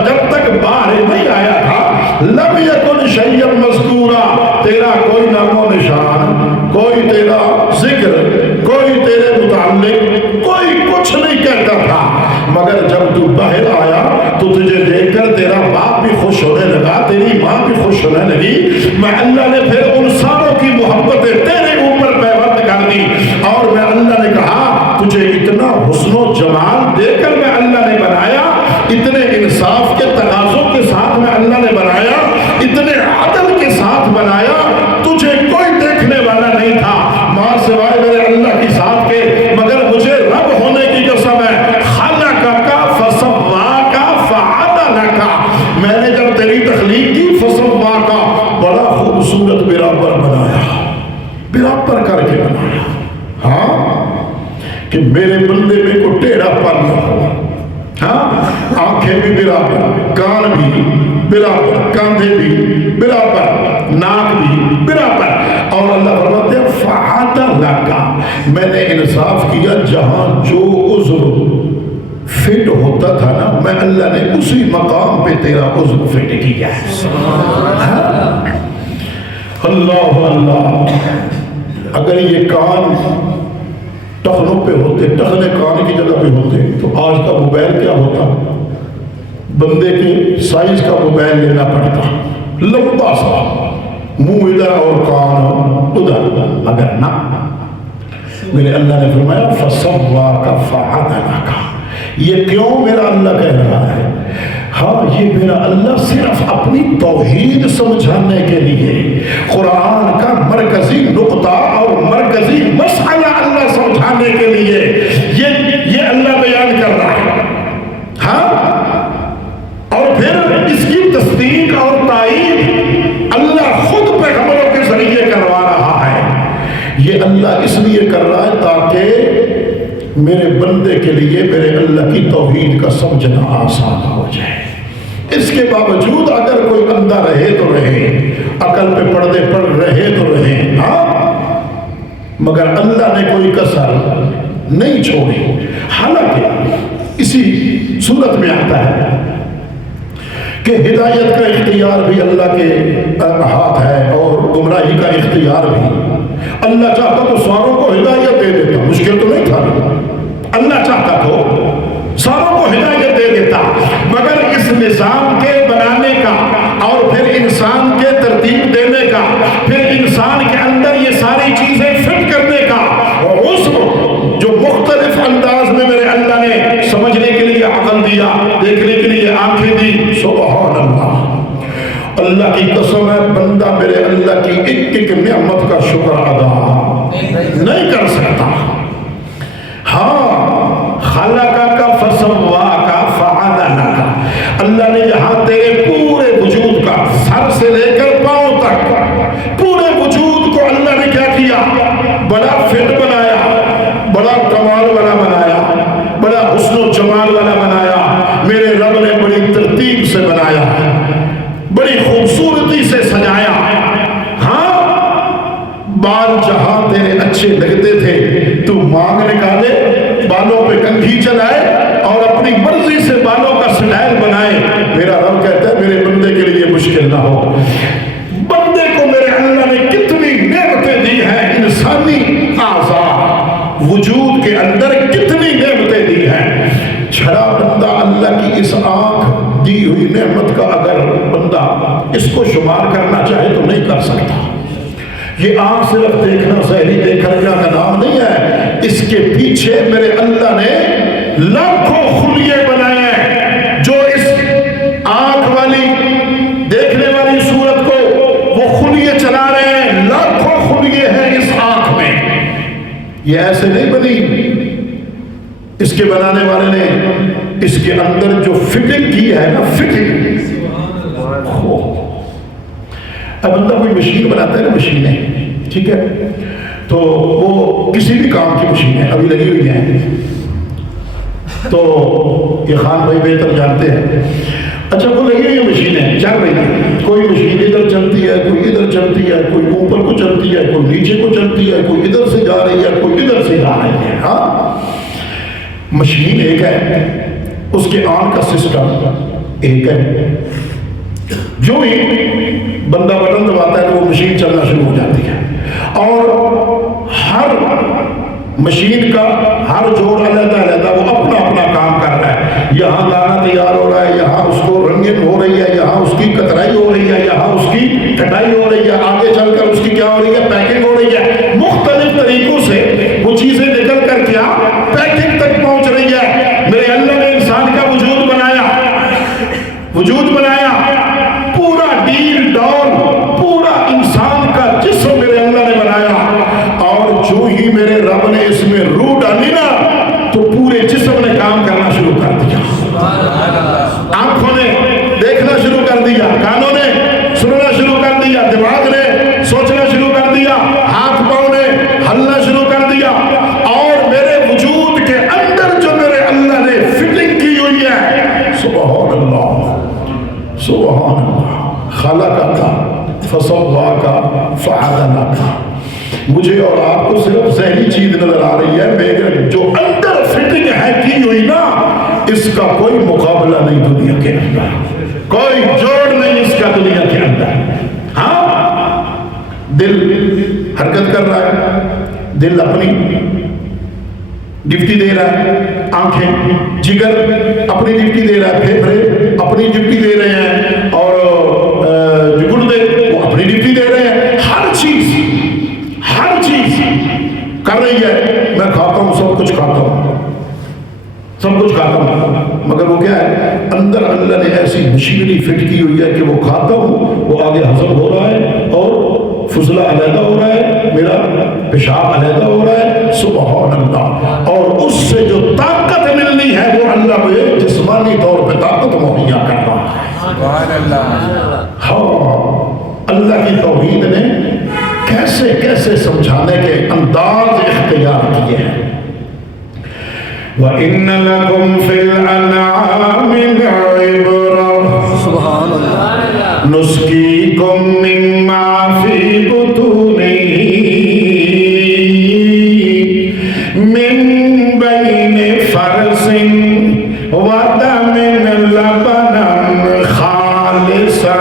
جب تک باہر نہیں آیا تھا، لم یکن شیئا مذکورا، تیرا کوئی نام و نشان، کوئی تیرا ذکر، کوئی تیرے متعلق کوئی کچھ نہیں کہتا تھا، مگر جب تو باہر آیا تو تجھے دیکھ کر تیرا باپ بھی خوش ہونے لگا، تیری ماں بھی خوش ہونے لگی، میں اللہ نے پھر ان ساروں کی محبتیں تیرے اوپر پیوند کر دی، اور میں اللہ نے کہا تجھے اتنا حسن و جمال دے کر میں اللہ نے بنایا، اتنے انصاف کے تقاضوں کے ساتھ میں اللہ نے بنایا، اتنے عدل کے ساتھ بنایا، تجھے کوئی دیکھنے والا نہیں تھا ماں سوائے میرے اللہ کی ساتھ کے، مگر مجھے رب ہونے کی قسم ہے خلقک فسواک فعدلک، میں نے جب تیری تخلیق کی فسواک، بڑا خوبصورت برابر بنایا، برابر کر کے بنایا، ہاں کہ میرے بندے میں کو ٹیڑھا پر نہ ہو، ہاں آنکھیں بھی برابر، کان بھی برابر، کاندھے بھی برابر، ناک بھی برابر، اور اللہ فرماتے ہیں فعدلک، میں نے انصاف کیا، جہاں جو عضو فٹ ہوتا تھا نا میں اللہ نے اسی مقام پہ تیرا عضو فٹ کیا ہے۔ اللہ اللہ، اگر یہ کان ٹخنوں پہ ہوتے، ٹخنے کان کی جگہ پہ ہوتے تو آج کا موبائل کیا ہوتا، بندے کے سائز کا موبائل لینا پڑتا، لمبا سا، منہ ادھر اور کان ادھر، مگر نہ، میرے اللہ نے فرمایا فسواک فعدلک، یہ کیوں میرا اللہ کہہ رہا ہے؟ ہاں یہ میرا اللہ صرف اپنی توحید سمجھانے کے لیے قرآن کا مرکزی نقطہ اور مرکزی مسئلہ اللہ سمجھانے کے لیے یہ اللہ بیان کر رہا ہے، ہاں، اور پھر اس کی تصدیق اور تائید اللہ خود پیغمبروں کے ذریعے کروا رہا ہے۔ یہ اللہ اس لیے کر رہا ہے تاکہ میرے بندے کے لیے میرے اللہ کی توحید کا سمجھنا آسان ہو جائے۔ اس کے باوجود اگر کوئی اندھا رہے تو رہے، عقل پہ پردے پڑ رہے تو رہے، ہاں، مگر اللہ نے کوئی کسر نہیں چھوڑی۔ حالانکہ اسی صورت میں آتا ہے کہ ہدایت کا اختیار بھی اللہ کے ہاتھ ہے اور گمراہی کا اختیار بھی۔ اللہ چاہتا تو ساروں کو ہدایت دے دیتا، مشکل تو نہیں تھا، اللہ چاہتا تو ساروں کو ہدایت دے دیتا، مگر اس نظام کے بنانے کا اور پھر انسان کے ترتیب دینے کا، پھر انسان کے اندر یہ ساری چیزیں فٹ کرنے کا، اس جو مختلف انداز میں میرے اللہ نے سمجھنے کے لیے عقل دیا، دیکھنے کے لیے آنکھیں دی، سبحان اللہ، اللہ کی قسم ہے بندہ میرے اللہ کی ایک ایک نعمت کا شکر ادا نہیں کر سکتا۔ ہاں، خلقک فسواک فعدلک، اللہ نے یہاں تیرے پورے وجود کا، سر سے لے کر پاؤں تک پورے وجود کو اللہ نے کیا کیا، بڑا فٹ بنایا، بڑا کمال والا بنایا، بڑا حسن و جمال والا بنایا، میرے رب نے بڑی ترتیب سے بنایا، بڑی خوبصورتی سے سجایا۔ ہاں، بال جہاں تیرے اچھے لگتے تھے تو مانگ نکالے، بالوں پہ کنگھی چلائے اور اپنی مرضی سے بالوں کا سٹائل بنائے۔ میرا رب کہتا ہے میرے بندے کے لیے مشکل نہ ہو۔ بندے کو میرے اللہ نے کتنی نعمتیں دی ہیں، انسان وجود کے اندر کتنی نعمتیں دی ہیں. چھڑا بندہ اللہ کی اس آنکھ دی ہوئی نعمت کا اگر بندہ اس کو شمار کرنا چاہے تو نہیں کر سکتا. یہ آنکھ صرف دیکھنا سحری دیکھنے کا نام نہیں ہے، اس کے پیچھے میرے اللہ نے لاکھوں خلیے بنائے ہیں جو اس آنکھ والی دیکھنے والی صورت کو وہ خلیے چلا رہے ہیں. لاکھوں خلیے ہیں اس آنکھ میں. یہ ایسے نہیں بنی، اس کے بنانے والے نے اس کے اندر جو فٹنگ کی ہے نا، فٹنگ. اب بندہ کوئی مشین بناتا ہے نا، مشینیں، ٹھیک ہے، تو وہ کسی بھی کام کی مشینیں ابھی لگی ہوئی ہیں، تو یہ خان بھائی بہتر جانتے ہیں. اچھا وہ لگی ہوئی مشینیں چل رہی ہیں، کوئی مشین ادھر چلتی ہے، کوئی ادھر چلتی ہے، کوئی اوپر کو چلتی ہے، کوئی نیچے کو چلتی ہے، کوئی ادھر سے جا رہی ہے، کوئی ادھر سے جا رہی ہے. ہاں مشین ایک ہے، اس کے آن کا سسٹم ایک ہے. جو ہی بندہ بٹن دباتا ہے تو وہ مشین چلنا شروع ہو جاتی ہے، اور ہر مشین کا ہر جوڑ علیحدہ علیحدہ وہ اپنا اپنا کام کر رہا ہے. یہاں دانا تیار ہو رہا ہے، یہاں اس کو رنگن ہو رہی ہے، یہاں اس کی کترائی ہو رہی ہے، یہاں اس کی کٹائی ہو رہی ہے، آگے چل کر اس کی کیا ہو رہی ہے، پیکنگ ہو رہی ہے. مختلف طریقوں سے وہ چیزیں نکل کر کیا پیکنگ تک پہنچ رہی ہے. میرے اللہ نے انسان کا وجود بنایا، پورا ڈیل ڈال، پورا انسان کا جسم میرے اللہ نے بنایا، اور جو ہی میرے رب نے اس میں روح ڈالی نا تو پورے جسم نے کام کرنا شروع کر دیا. آنکھوں نے دیکھنا شروع کر دیا، کانوں نے سننا شروع کر دیا، دماغ نے سوچنا شروع کر دیا، ہاتھ پاؤں نے ہلنا شروع کر دیا. اور میرے وجود کے اندر جو میرے اللہ نے فٹنگ کی ہوئی ہے، سبحان اللہ سبحان اللہ، خلقک فسواک فعدلک. مجھے اور آپ کو صرف ذہنی چیز نظر آ رہی ہے، میرے جو اندر فٹنگ ہے کی ہوئی نا، اس کا کوئی مقابلہ نہیں دنیا کے اندر، کوئی جوڑ نہیں اس کا دنیا کے اندر. ہاں دل حرکت کر رہا ہے، دل اپنی ڈپٹی دے رہا ہے، آنکھیں جگر اپنی ڈپٹی دے رہا ہے، پھیپھڑے اپنی ڈپٹی دے رہے ہیں، اور گردے وہ اپنی ڈپٹی دے رہے ہیں. ہر چیز کر رہی ہے. میں کھاتا ہوں، سب کچھ کھاتا ہوں، مگر وہ کیا ہے، اندر اللہ نے ایسی مشینری فٹ کی ہوئی ہے کہ وہ کھاتا ہوں، وہ آگے ہضم ہو رہا ہے، اور فضلہ علیحدہ ہو رہا ہے، میرا پیشاب علیحدہ ہو رہا ہے. سبحان اللہ. اور اس سے جو طاقت ملنی ہے وہ اللہ مجھے جسمانی طور پہ طاقت مہیا کر رہا ہے. سبحان اللہ. ہاں اللہ کی توحید نے کیسے کیسے سمجھانے کے انداز اختیار کیے ہیں. وَإِنَّ لَكُمْ فِي الْأَنْعَامِ لَعِبْرَةً سبحان اللہ نُسْقِيكُم مِّمَّا فِي بُطُونِهِ مِن بَيْنِ فَرْثٍ وَدَمٍ لَبَنًا خَالِصًا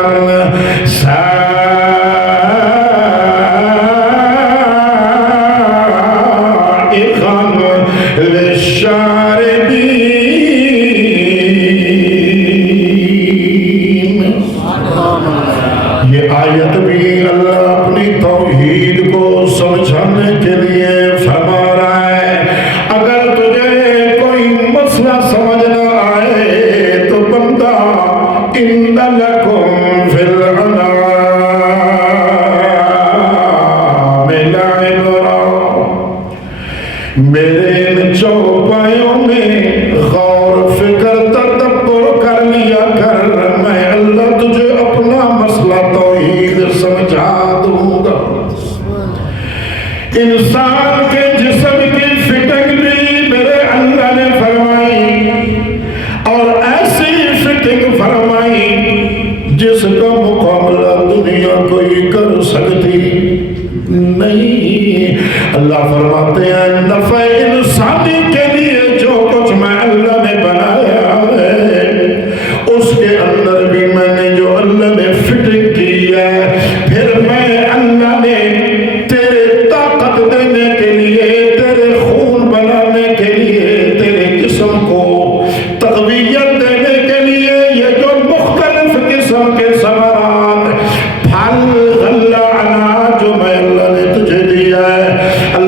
خون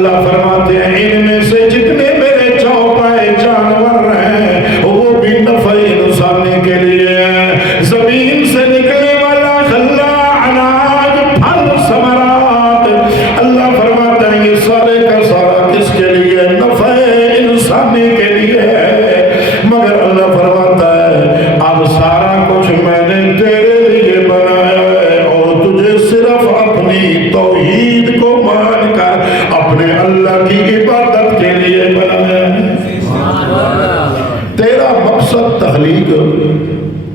اللہ فرماتے ہیں ان میں سے جتنے میرے چوپائے جانور ہیں وہ بھی نفع انسانی کے لیے ہیں. زمین سے نکلنے والا غلہ، اناج، پھل، ثمرات، اللہ فرماتا ہے یہ سارے کا سارا کس کے لیے؟ نفع انسانی کے لیے ہے. مگر اللہ فرماتا ہے اب سارا کچھ میں نے تیرے لیے بنایا ہے اور تجھے صرف اپنی توحید کو مان کر اپنے اللہ کی عبادت کے لیے بنایا ہے. تیرا مقصد تخلیق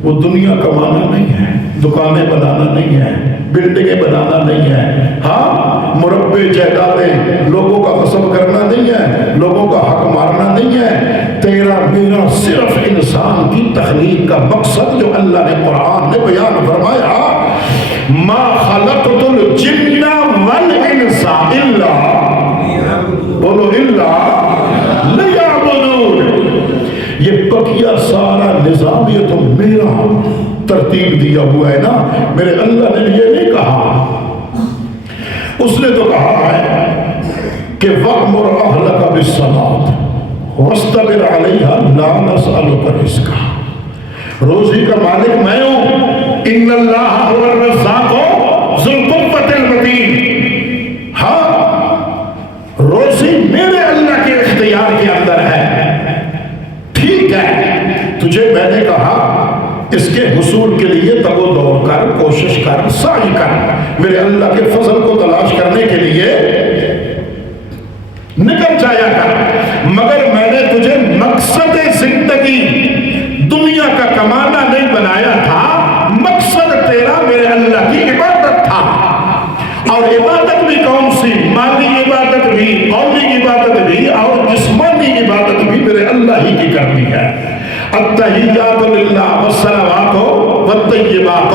وہ دنیا کمانا نہیں ہے، دکانیں بنانا نہیں ہے، بلڈنگیں بنانا نہیں ہے، ہاں مربع جائیدادیں لوگوں کا غصب کرنا نہیں ہے، لوگوں کا حق مارنا نہیں ہے. تیرا میرا صرف انسان کی تخلیق کا مقصد جو اللہ نے قرآن نے بیان فرمایا ما خلقت الجن والانس الا بولو الا لیعبدون. یہ بقیہ سارا نظام یہ تو میرا ترتیب دیا ہوا ہے نا. میرے اللہ نے یہ نہیں کہا، اس نے تو کہا ہے کہ وَأْمُرْ أَهْلَكَ بِالصَّلَاةِ وَاسْتَبِرْ عَلَيْهَا لَا نَسْأَلُكَ رِزْقًا. روزی کا مالک میں ہوں. إِنَّ اللَّهَ هُوَ الرَّزَّاقُ ذُو الْقُوَّةِ الْمَتِينُ. ہاں روزی میرے اللہ کے اختیار کے اندر ہے. ٹھیک ہے تجھے میں نے کہا اس کے حصول کے لیے تگ و دور کر، کوشش کر، سعی کر، میرے اللہ کے فضل کو تلاش کرنے کے لیے نکل جایا کر. مگر میں نے تجھے مقصد زندگی دنیا کا کمانا نہیں بنایا تھا. مقصد تیرا میرے اللہ کی عبادت تھا. اور عبادت بھی کون سی؟ مالی عبادت بھی، قولی عبادت بھی اور جسمانی عبادت بھی میرے اللہ ہی کی کرنی ہے. التحیات للہ والصلوات والطیبات.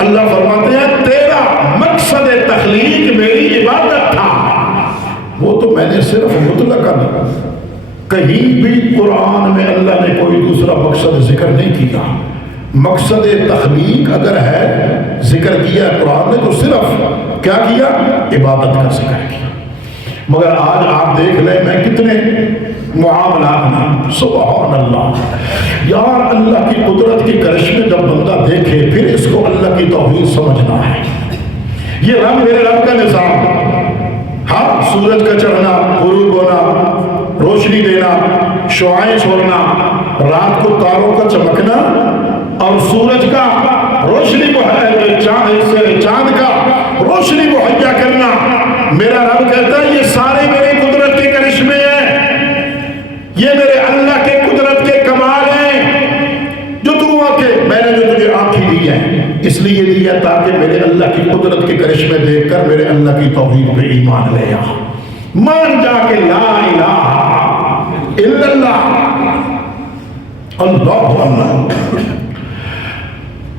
اللہ فرماتے ہیں تیرا مقصد تخلیق میری عبادت تھا. وہ تو میں نے صرف مطلقاً کہیں بھی قرآن میں اللہ نے کوئی دوسرا مقصد ذکر نہیں کیا. مقصد تخلیق اگر ہے ذکر کیا قرآن نے تو صرف کیا کیا؟ عبادت کا ذکر کیا. مگر آج آپ دیکھ لیں میں کتنے معاملات میں سبحان اللہ یار اللہ کی قدرت کی کرش میں جب بندہ دیکھے پھر اس کو اللہ کی توحید سمجھنا ہے. یہ رب میرے رب کا نظام. ہاں سورج کا چڑھنا، غروب ہونا، روشنی دینا، شعاعیں چھوڑنا، رات کو تاروں کا چمکنا اور سورج کا روشنی چاند کا روشنی مہیا کرنا. میرا رب کہتا ہے یہ سارے میرے قدرت کے کرشمے ہیں، یہ میرے اللہ کے قدرت کے کمال ہیں جو تو آنکھیں میں نے جو تجھے آنکھیں دی ہیں اس لیے دی ہے تاکہ میرے اللہ کی قدرت کے کرشمے دیکھ کر میرے اللہ کی توحید پہ ایمان لے آ. مان جا کے لا الہ الا اللہ اللہ اللہ.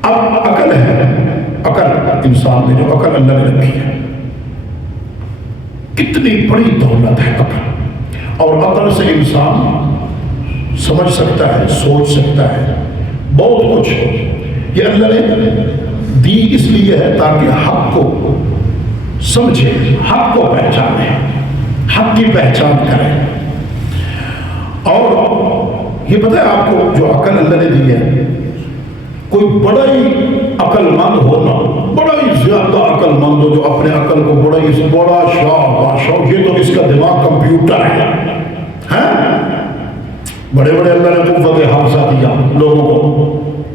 اب عقل ہے، عقل انسان میں جو عقل اللہ نے رکھی ہے کتنی بڑی دولت ہے عقل. اور عقل سے انسان سمجھ سکتا ہے، سوچ سکتا ہے بہت کچھ. یہ اللہ نے دی اس لیے ہے تاکہ حق کو سمجھے، حق کو پہچانے، حق کی پہچان کرے. اور یہ پتہ ہے آپ کو جو عقل اللہ نے دی ہے کوئی بڑا ہی عقل مند ہونا، بڑا ہی زیادہ عقل مند ہو جو اپنے عقل کو بڑا شاہ بادشاہ، یہ تو اس کا دماغ کمپیوٹر ہے. بڑے بڑے اللہ نے قوت حافظہ دیا لوگوں کو،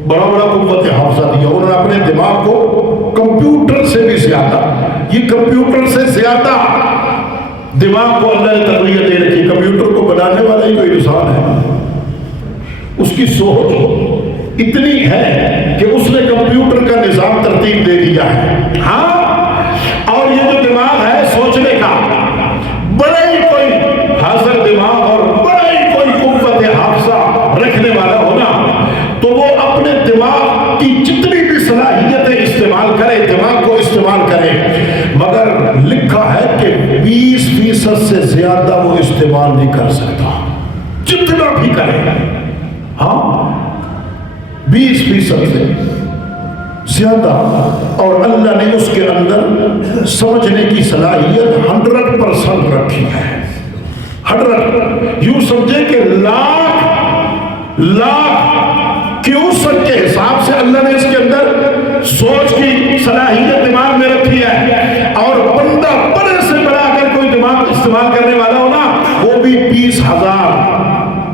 بڑا قوت حافظہ دیا. انہوں نے اپنے دماغ کو کمپیوٹر سے بھی زیادہ، یہ کمپیوٹر سے زیادہ دماغ کو اللہ نے تربیت دے رکھی. کمپیوٹر کو بنانے والا ہی کوئی انسان ہے، اس کی سوچ اتنی ہے کہ اس نے کمپیوٹر کا نظام ترتیب دے دیا ہے. ہاں اور یہ جو دماغ ہے سوچنے کا بڑا ہی کوئی حاضر دماغ اور بڑا ہی کوئی قوت حافظہ رکھنے والا ہونا تو وہ اپنے دماغ کی جتنی بھی صلاحیتیں استعمال کرے، دماغ کو استعمال کرے. مگر لکھا ہے کہ 20% سے زیادہ وہ استعمال نہیں کر سکتا جتنا بھی کرے. ہاں 20% سے زیادہ، اور اللہ نے اس کے اندر سمجھنے کی صلاحیت 100% رکھی ہے. 100 یوں سمجھے کہ لاکھ کیوسک کے حساب سے اللہ نے اس کے اندر سوچ کی صلاحیت دماغ میں رکھی ہے. اور بندہ بڑے سے بڑا اگر کوئی دماغ استعمال کرنے والا ہو نا، وہ بھی 20,000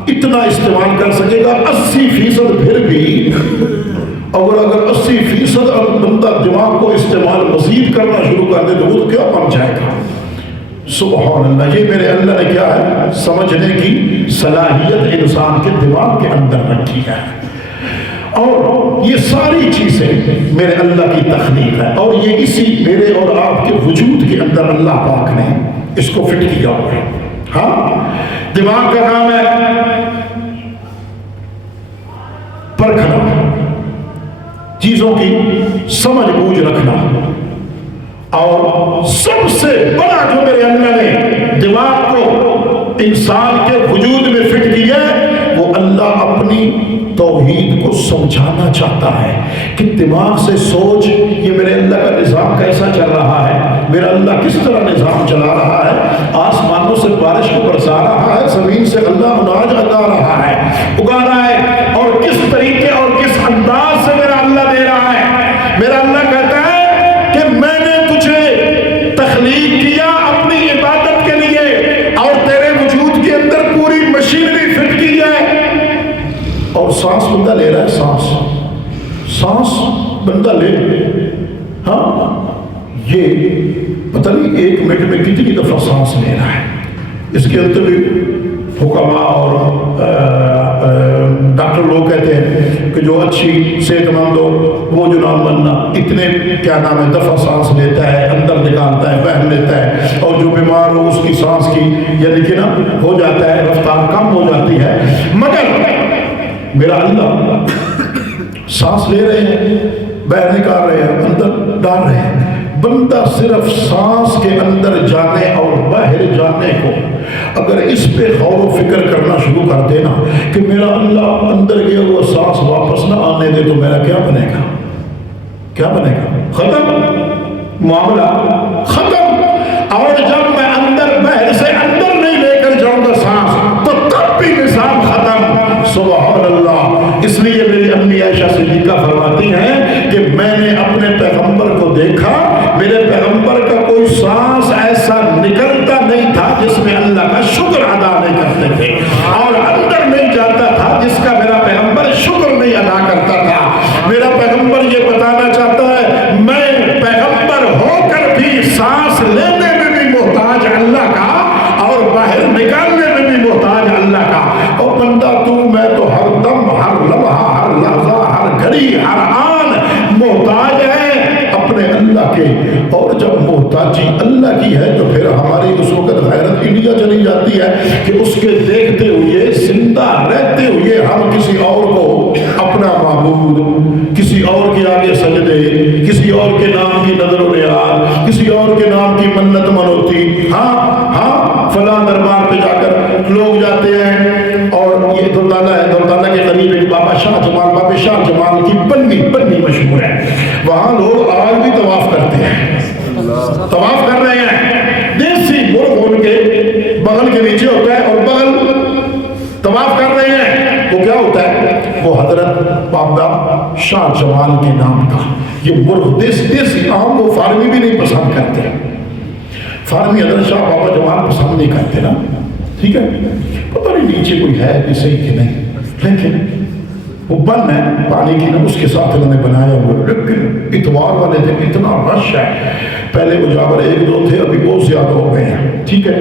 اتنا استعمال کر سکے گا. 80% پھر بھی اگر 80% بندہ دماغ کو استعمال مزید کرنا شروع کر دے تو وہ کیا بن جائے گا. سبحان اللہ. یہ میرے اللہ نے کیا ہے، سمجھنے کی صلاحیت انسان کے دماغ کے اندر رکھی ہے. اور یہ ساری چیزیں میرے اللہ کی تخلیق ہے، اور یہ اسی میرے اور آپ کے وجود کے اندر اللہ پاک نے اس کو فٹ کیا ہوا ہے. ہاں، دماغ کا کام ہے پرکھنا، چیزوں کی سمجھ بوجھ رکھنا. اور سب سے بڑا جو میرے اللہ نے دماغ کو انسان کے وجود میں فٹ کیا ہے، وہ اللہ اپنی توحید کو سمجھانا چاہتا ہے کہ دماغ سے سوچ یہ میرے اللہ کا نظام کیسا چل رہا ہے، میرا اللہ کس طرح نظام چلا رہا ہے. آسمانوں سے بارش کو برسا رہا ہے، زمین سے اللہ اناج اگا رہا ہے، اور کس طریقے اور کس انداز سے میرا اللہ دے رہا ہے. میرا اللہ کہتا ہے کہ میں نے تجھے تخلیق کیا اپنی عبادت کے لیے، اور تیرے وجود کے اندر پوری مشینری فٹ کی ہے. اور سانس بندہ لے رہا ہے، سانس بندہ لے. ہاں، یہ پتہ نہیں 1 منٹ میں کتنی دفعہ سانس لے رہا ہے. اس کے اندر بھی حکماء اور ڈاکٹر لوگ کہتے ہیں کہ جو اچھی صحت مند ہو وہ جناب بننا اتنے کیا نام ہے دفعہ سانس لیتا ہے، اندر نکالتا ہے، بہن لیتا ہے. اور جو بیمار ہو اس کی سانس کی یعنی کہ نا ہو جاتا ہے، رفتار کم ہو جاتی ہے. مگر میرا اللہ سانس لے رہے ہیں، باہر نکال رہے ہیں، اندر ڈال رہے ہیں. بندہ صرف سانس کے اندر جانے اور باہر جانے کو اگر اس پہ غور و فکر کرنا شروع کر دینا کہ میرا اللہ اندر گیا وہ سانس واپس نہ آنے دے تو میرا کیا بنے گا، کیا بنے گا؟ ختم معاملہ، ختم. اور جب میں اندر باہر سے اندر نہیں لے کر جاؤں گا سانس تو تب بھی نظام ختم. سبحان اللہ. اس لیے میری امی عائشہ صدیقہ فرماتی ہیں کہ میں نے اپنے پیغمبر کو دیکھا، میرے پیغمبر کا کوئی سانس ایسا نکلتا نہیں تھا جس میں اللہ کا شکر ادا نہیں کرتے تھے، اور اندر نہیں جاتا تھا جس کا میرا پیغمبر شکر نہیں ادا کرتا تھا. میرا پیغمبر یہ بتانا چاہتا ہے میں پیغمبر ہو کر بھی سانس لینے میں بھی محتاج اللہ کا اور باہر نکالنے میں بھی محتاج اللہ کا. اور بندہ تو میں تو ہر دم، ہر لمحہ، ہر لحظہ، ہر گھڑی، ہر آن محتاج ہے اپنے اللہ کے. اور جب محتاجی اللہ کی ہے تو پھر ہماری اس وقت غیرت انڈیا چلی جاتی ہے کہ اس کے دیکھتے ہوئے، زندہ رہتے ہوئے ہم کسی اور کو اپنا معبود، کسی اور کے آگے سجدے، کسی اور کے نام کی نظر و نیاز، کسی اور کے نام کی منت منوتی. ہاں، فلاں دربار پہ جا کر لوگ جاتے ہیں. اور یہ دلدالہ ہے، دلدالہ کے قریب ایک بابا شاہ جمال کی بنی مشہور ہے. وہاں لوگ آج بھی طواف کرتے ہیں، طواف کر رہے ہیں. دیسی مرغ ان کے بغل کے نیچے ہوتا ہے اور بغل طواف کر رہے ہیں. وہ کیا ہوتا ہے؟ وہ حضرت بابا شاہ جمال کے نام کا یہ مرغ دیسی عام کو فارمی بھی نہیں پسند کرتے. فارمی حضرت شاہ بابا جمال پسند نہیں کرتے نا، ٹھیک ہے. پتہ نہیں نیچے کوئی ہے بھی صحیح کہ نہیں، لیکن وہ بن ہے پانی کی نا، اس کے ساتھ انہوں نے بنایا ہوا. لیکن اتوار والے دن اتنا رش ہے، پہلے وہ جاور 1-2 تھے، ابھی بہت زیادہ ہو گئے ہیں، ٹھیک ہے.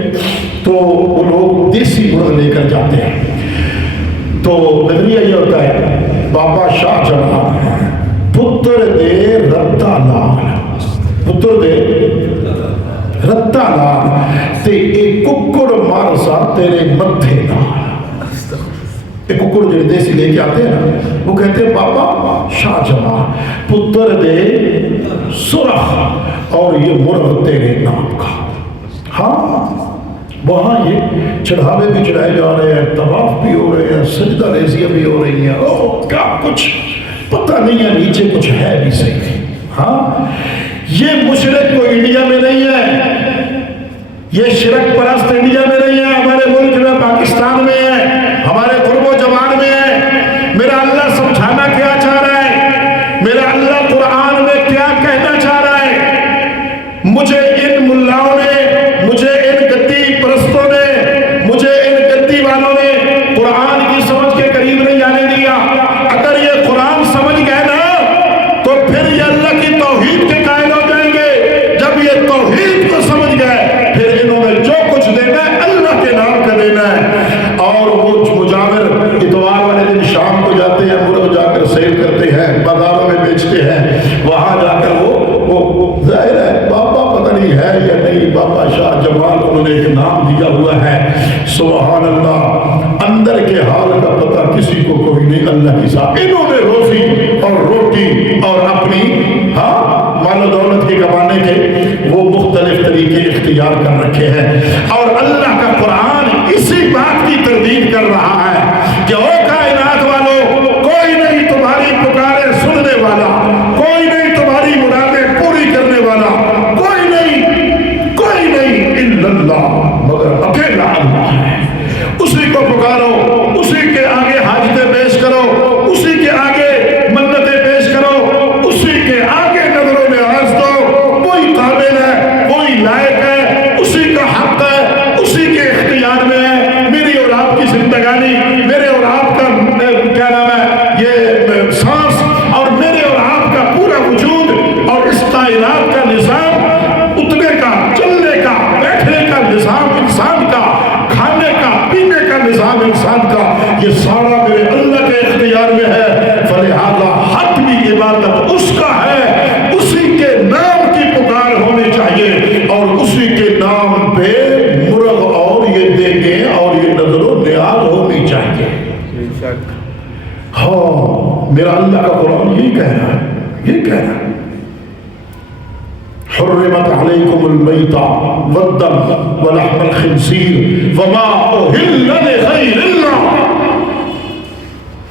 تو وہ لوگ دیسی مرغ لے کر جاتے ہیں. تو نظریہ یہ ہوتا ہے بابا شاہ جمال پتر دے رتا لال، پتر دے رتا لال تے ایک ککڑ مارسا تیرے متھے نال. ایک ککڑ جو دیسی لے کے آتے ہیں نا، وہ کہتے ہیں بابا شاہ جمال پتر دے سرخ، اور یہ مرغ تیرے نام کا. ہاں، وہاں یہ چڑھاوے بھی چڑھائے جا رہے ہیں، طواف بھی ہو رہے ہیں، سجدہ ریزیاں بھی ہو رہی ہیں، اوہ کیا کچھ. پتہ نہیں ہے نیچے کچھ ہے بھی صحیح. ہاں یہ مشرک کوئی انڈیا میں نہیں ہے، یہ شرک پرست انڈیا میں نہیں ہے، ہمارے ملک میں پاکستان میں ہے، ہمارے قرب و جوان میں ہے. میرا اللہ سمجھانا کیا چاہ رہا ہے، میرا اللہ قرآن میں کیا کہنا چاہ رہا ہے؟ مجھے ان ملاؤں نے، مجھے ان گدی پرستوں نے، مجھے ان گدی والوں نے قرآن کی سمجھ کے قریب نہیں آنے دیا. اگر یہ قرآن سمجھ گئے نا تو پھر یہ اللہ کی توحید کے قائل ہو جائیں گے. جب یہ توحید کو سمجھ گئے پھر انہوں نے جو کچھ دینا ہے اللہ کے نام کا دینا ہے. اور وہ مجاور اتوار والے دن شام کو جاتے ہیں، مرغ جا کر سیل کرتے ہیں، بازاروں میں بیچتے ہیں، وہاں جا کر وہ ظاہر ہے بابا پتہ نہیں ہے یا نہیں، بابا شاہ جمال انہوں نے ایک نام دیا ہوا ہے. سبحان اللہ، اندر کے حال کا پتہ کسی کو کوئی نہیں، اللہ کی ذات. انہوں نے روزی اور روٹی اور اپنی مال و دولت کے کمانے کے وہ مختلف طریقے اختیار کر رکھے ہیں. اور اللہ کا قرآن اسی بات کی تردید کر رہا ہے کہ او کائنات والو، کوئی نہیں تمہاری پکارے سننے والا، کوئی نہیں تمہاری مرادیں پوری کرنے والا، کوئی نہیں، کوئی نہیں الا اللہ، مگر اکیلا اللہ ہے. اسی کو پکارو، اسی کے آگے حاجتیں پیش کرو، اسی کے آگے منتیں پیش کرو، اسی کے آگے نظروں میں عرض دو. وہی قابل ہے، وہی لائق ہے، اسی کا حق ہے، اسی کے اختیار میں ہے. میری اور آپ کی زندگانی، میرے اور آپ کا کیا نام ہے یہ سانس، اور میرے اور آپ کا پورا وجود، اور اس کائنات کا نظام، اٹھنے کا، چلنے کا، بیٹھنے کا نظام انسان کا، کھانے کا، پینے کا نظام انسان کا، یہ سارا میرے اللہ کے اختیار میں ہے. فلہذا حق بھی عبادت اس کا ہے، اسی کے نام کی پکار ہونی چاہیے، اور اسی کے نام پہ مرغ اور یہ دیکھیں اور یہ نظر و نیاز ہونی چاہیے. ہاں میرا اللہ کا قرآن یہی کہہ رہا ہے، یہی کہہ رہا ہے. حرمت علیکم المیتہ والدم ولحم الخنزیر وما اہل لغیر اللہ.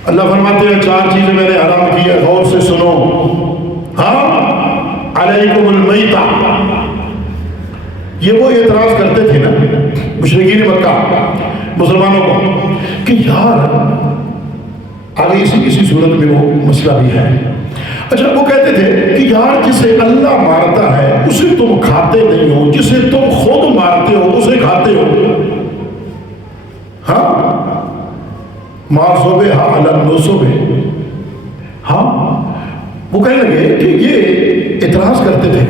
اللہ فرماتے ہیں 4 چیزیں میں نے حرام کی ہے، غور سے سنو. ہاں علیکم المیتہ، یہ وہ اعتراض کرتے تھے نا مشرکین مکہ مسلمانوں کو کہ یار آگے اسی صورت میں وہ مسئلہ بھی ہے. اچھا وہ کہتے تھے کہ یار جسے اللہ مارتا ہے اسے تم کھاتے نہیں ہو، جسے تم خود مارتے ہو اسے کھاتے ہو. ہاں ما صبح علی النصب. ہاں وہ کہنے لگے کہ یہ اعتراض کرتے تھے.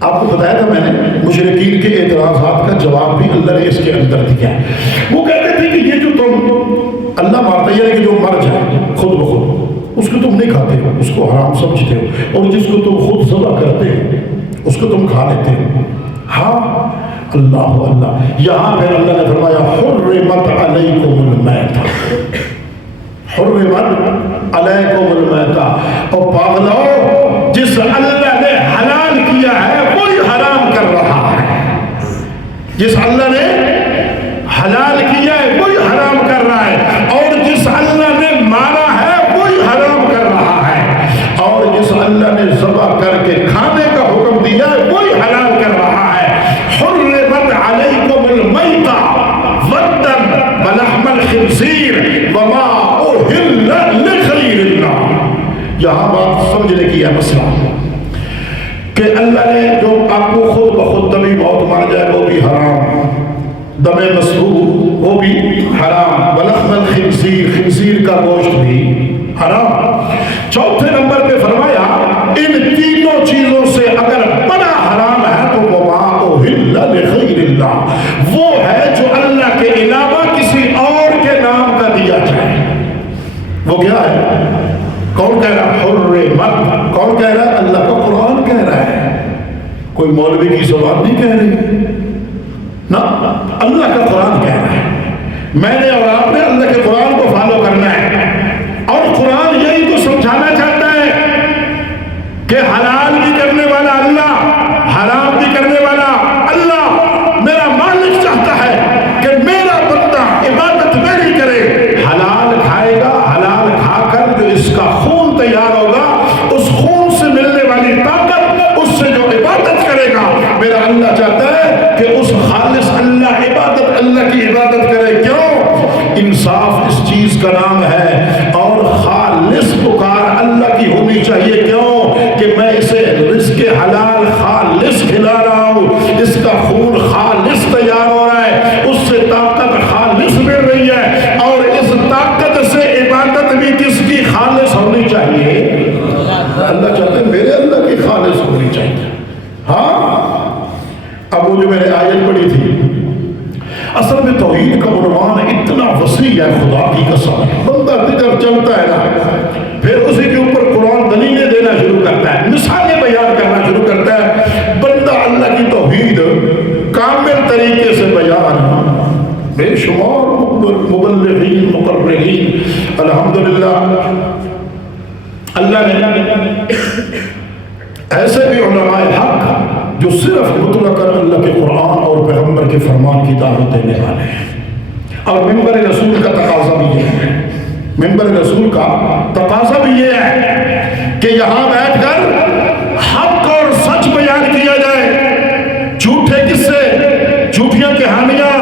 آپ کو بتایا تھا میں نے مشرکین کے اعتراضات کا جواب بھی اللہ نے اس کے اندر دیا. وہ کہتے تھے کہ یہ جو تم اللہ مارتا ہے یعنی کہ جو مر جائے خود بخود، اس کو تم نہیں کھاتے ہو، اس کو حرام سمجھتے ہو، اور جس کو تم خود ذبح کرتے ہو اس کو تم کھا لیتے ہو. ہاں اللہ اللہ، یہاں پہ اللہ نے فرمایا حرمت علیکم المیتہ، حرمت علیکم المیتہ. اور پاگلو، جس اللہ نے حلال کیا ہے وہی حرام کر رہا ہے. جس اللہ نے حلال کیا ہے وہی حرام کر رہا ہے، اور جس اللہ نے مارا ہے وہی حرام کر رہا ہے، اور جس اللہ نے ذبح کر کے کھانے کا حکم دیا ہے وہی حلال کر رہا ہے. حرمت علیکم المیتہ والدم ولحم الخنزیر وما اہل لغیر اللہ. یہاں بات سمجھنے کی ہے مسئلہ کہ اللہ نے جو آپ کو خود بخود دمی موت مار جائے وہ بھی حرام، دم مسفوح وہ بھی حرام، ولحم الخنزیر، خنزیر کا گوشت بھی حرام. چوتھے نمبر پہ فرمایا ان تینوں چیزوں سے اگر بڑا حرام ہے تو وما اہل لغیر اللہ، وہ ہے جو اللہ کے علاوہ کسی اور کے نام کا دیا جائے. وہ کیا ہے؟ کون کہہ رہا؟ حرمت. کون کہہ رہا ہے؟ اللہ کا قرآن کہہ رہا ہے، کوئی مولوی کی زبان نہیں کہہ رہی نا، اللہ کا قرآن کہہ رہا ہے. میں نے اور آپ نے اللہ کے قرآن کو فالو کرنا ہے، اور قرآن یہی تو سمجھانا چاہتا ہے کہ حلال بھی کرنے والا اللہ، حرام بھی کرنے والا اللہ. میرا مالک چاہتا ہے کہ میرا بندہ عبادت میری کرے، حلال کھائے گا، حلال کھا کر جو اس کا خون انصاف اس چیز کا نام ہے، اور خالص پکار اللہ کی ہونی چاہیے. کیوں کہ میں اسے رزق حلال خالص کھلا رہا ہوں، اس کا خون خالص تیار ہو رہا ہے، اس سے طاقت خالص مل رہی ہے، اور اس طاقت سے عبادت بھی کس کی خالص ہونی چاہیے؟ اللہ چاہتے ہیں میرے اللہ کی خالص ہونی چاہیے. ہاں اب وہ جو میں نے آیت پڑھی تھی، اصل میں توحید کا عنوان اتنا وسیع ہے، خدا کی قسم. بندہ جب چلتا ہے نا پھر اسی کے اوپر قرآن دلیلیں دینا شروع کرتا ہے، مثالیں بیان کرنا شروع کرتا ہے. بندہ اللہ کی توحید کامل طریقے سے بیان، بے شمار مبلغین مقررین الحمدللہ اللہ نے ایسے بھی علماء حق جو صرف مطلقاً اللہ کے قرآن اور پیغمبر کے فرمان کی دعوت دینے والے ہیں. اور منبر رسول کا تقاضا بھی یہ ہے، منبر رسول کا تقاضا بھی یہ ہے کہ یہاں بیٹھ کر حق اور سچ بیان کیا جائے. جھوٹے قصے، جھوٹیاں کہانیاں،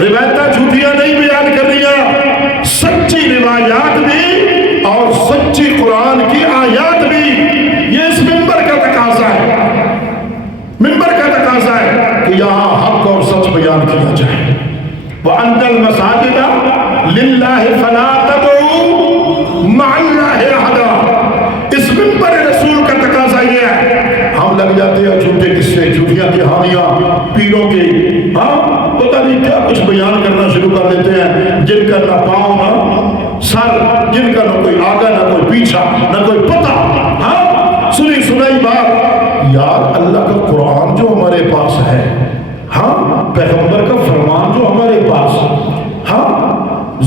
روایتیں جھوٹیاں نہیں بیان کر رہی، سچی روایات بھی اور سچی قرآن کی آیات بھی. یہ اس منبر کا تقاضا ہے، منبر کا تقاضا ہے کہ یہاں حق اور سچ بیان کیا جائے. وَأَنَّ الْمَسَاجِدَ لِلَّهِ فَلَا تَدْعُوا مَعَ اللَّهِ أَحَدًا. اس منبر رسول کا تقاضا یہ ہے. ہم لگ جاتے ہیں جھوٹے قصے، جھوٹیاں کہانیاں، پیروں کی پتہ نہیں کیا کچھ بیان کرنا شروع کر دیتے ہیں، جن کا نہ پاؤں نہ سر، جن کا نہ کوئی آگا نہ کوئی پیچھا نہ کوئی پتہ. سنی سنائی بات. یار اللہ کا قرآن جو ہمارے پاس ہے، پیغمبر کا فرمان جو ہمارے پاس،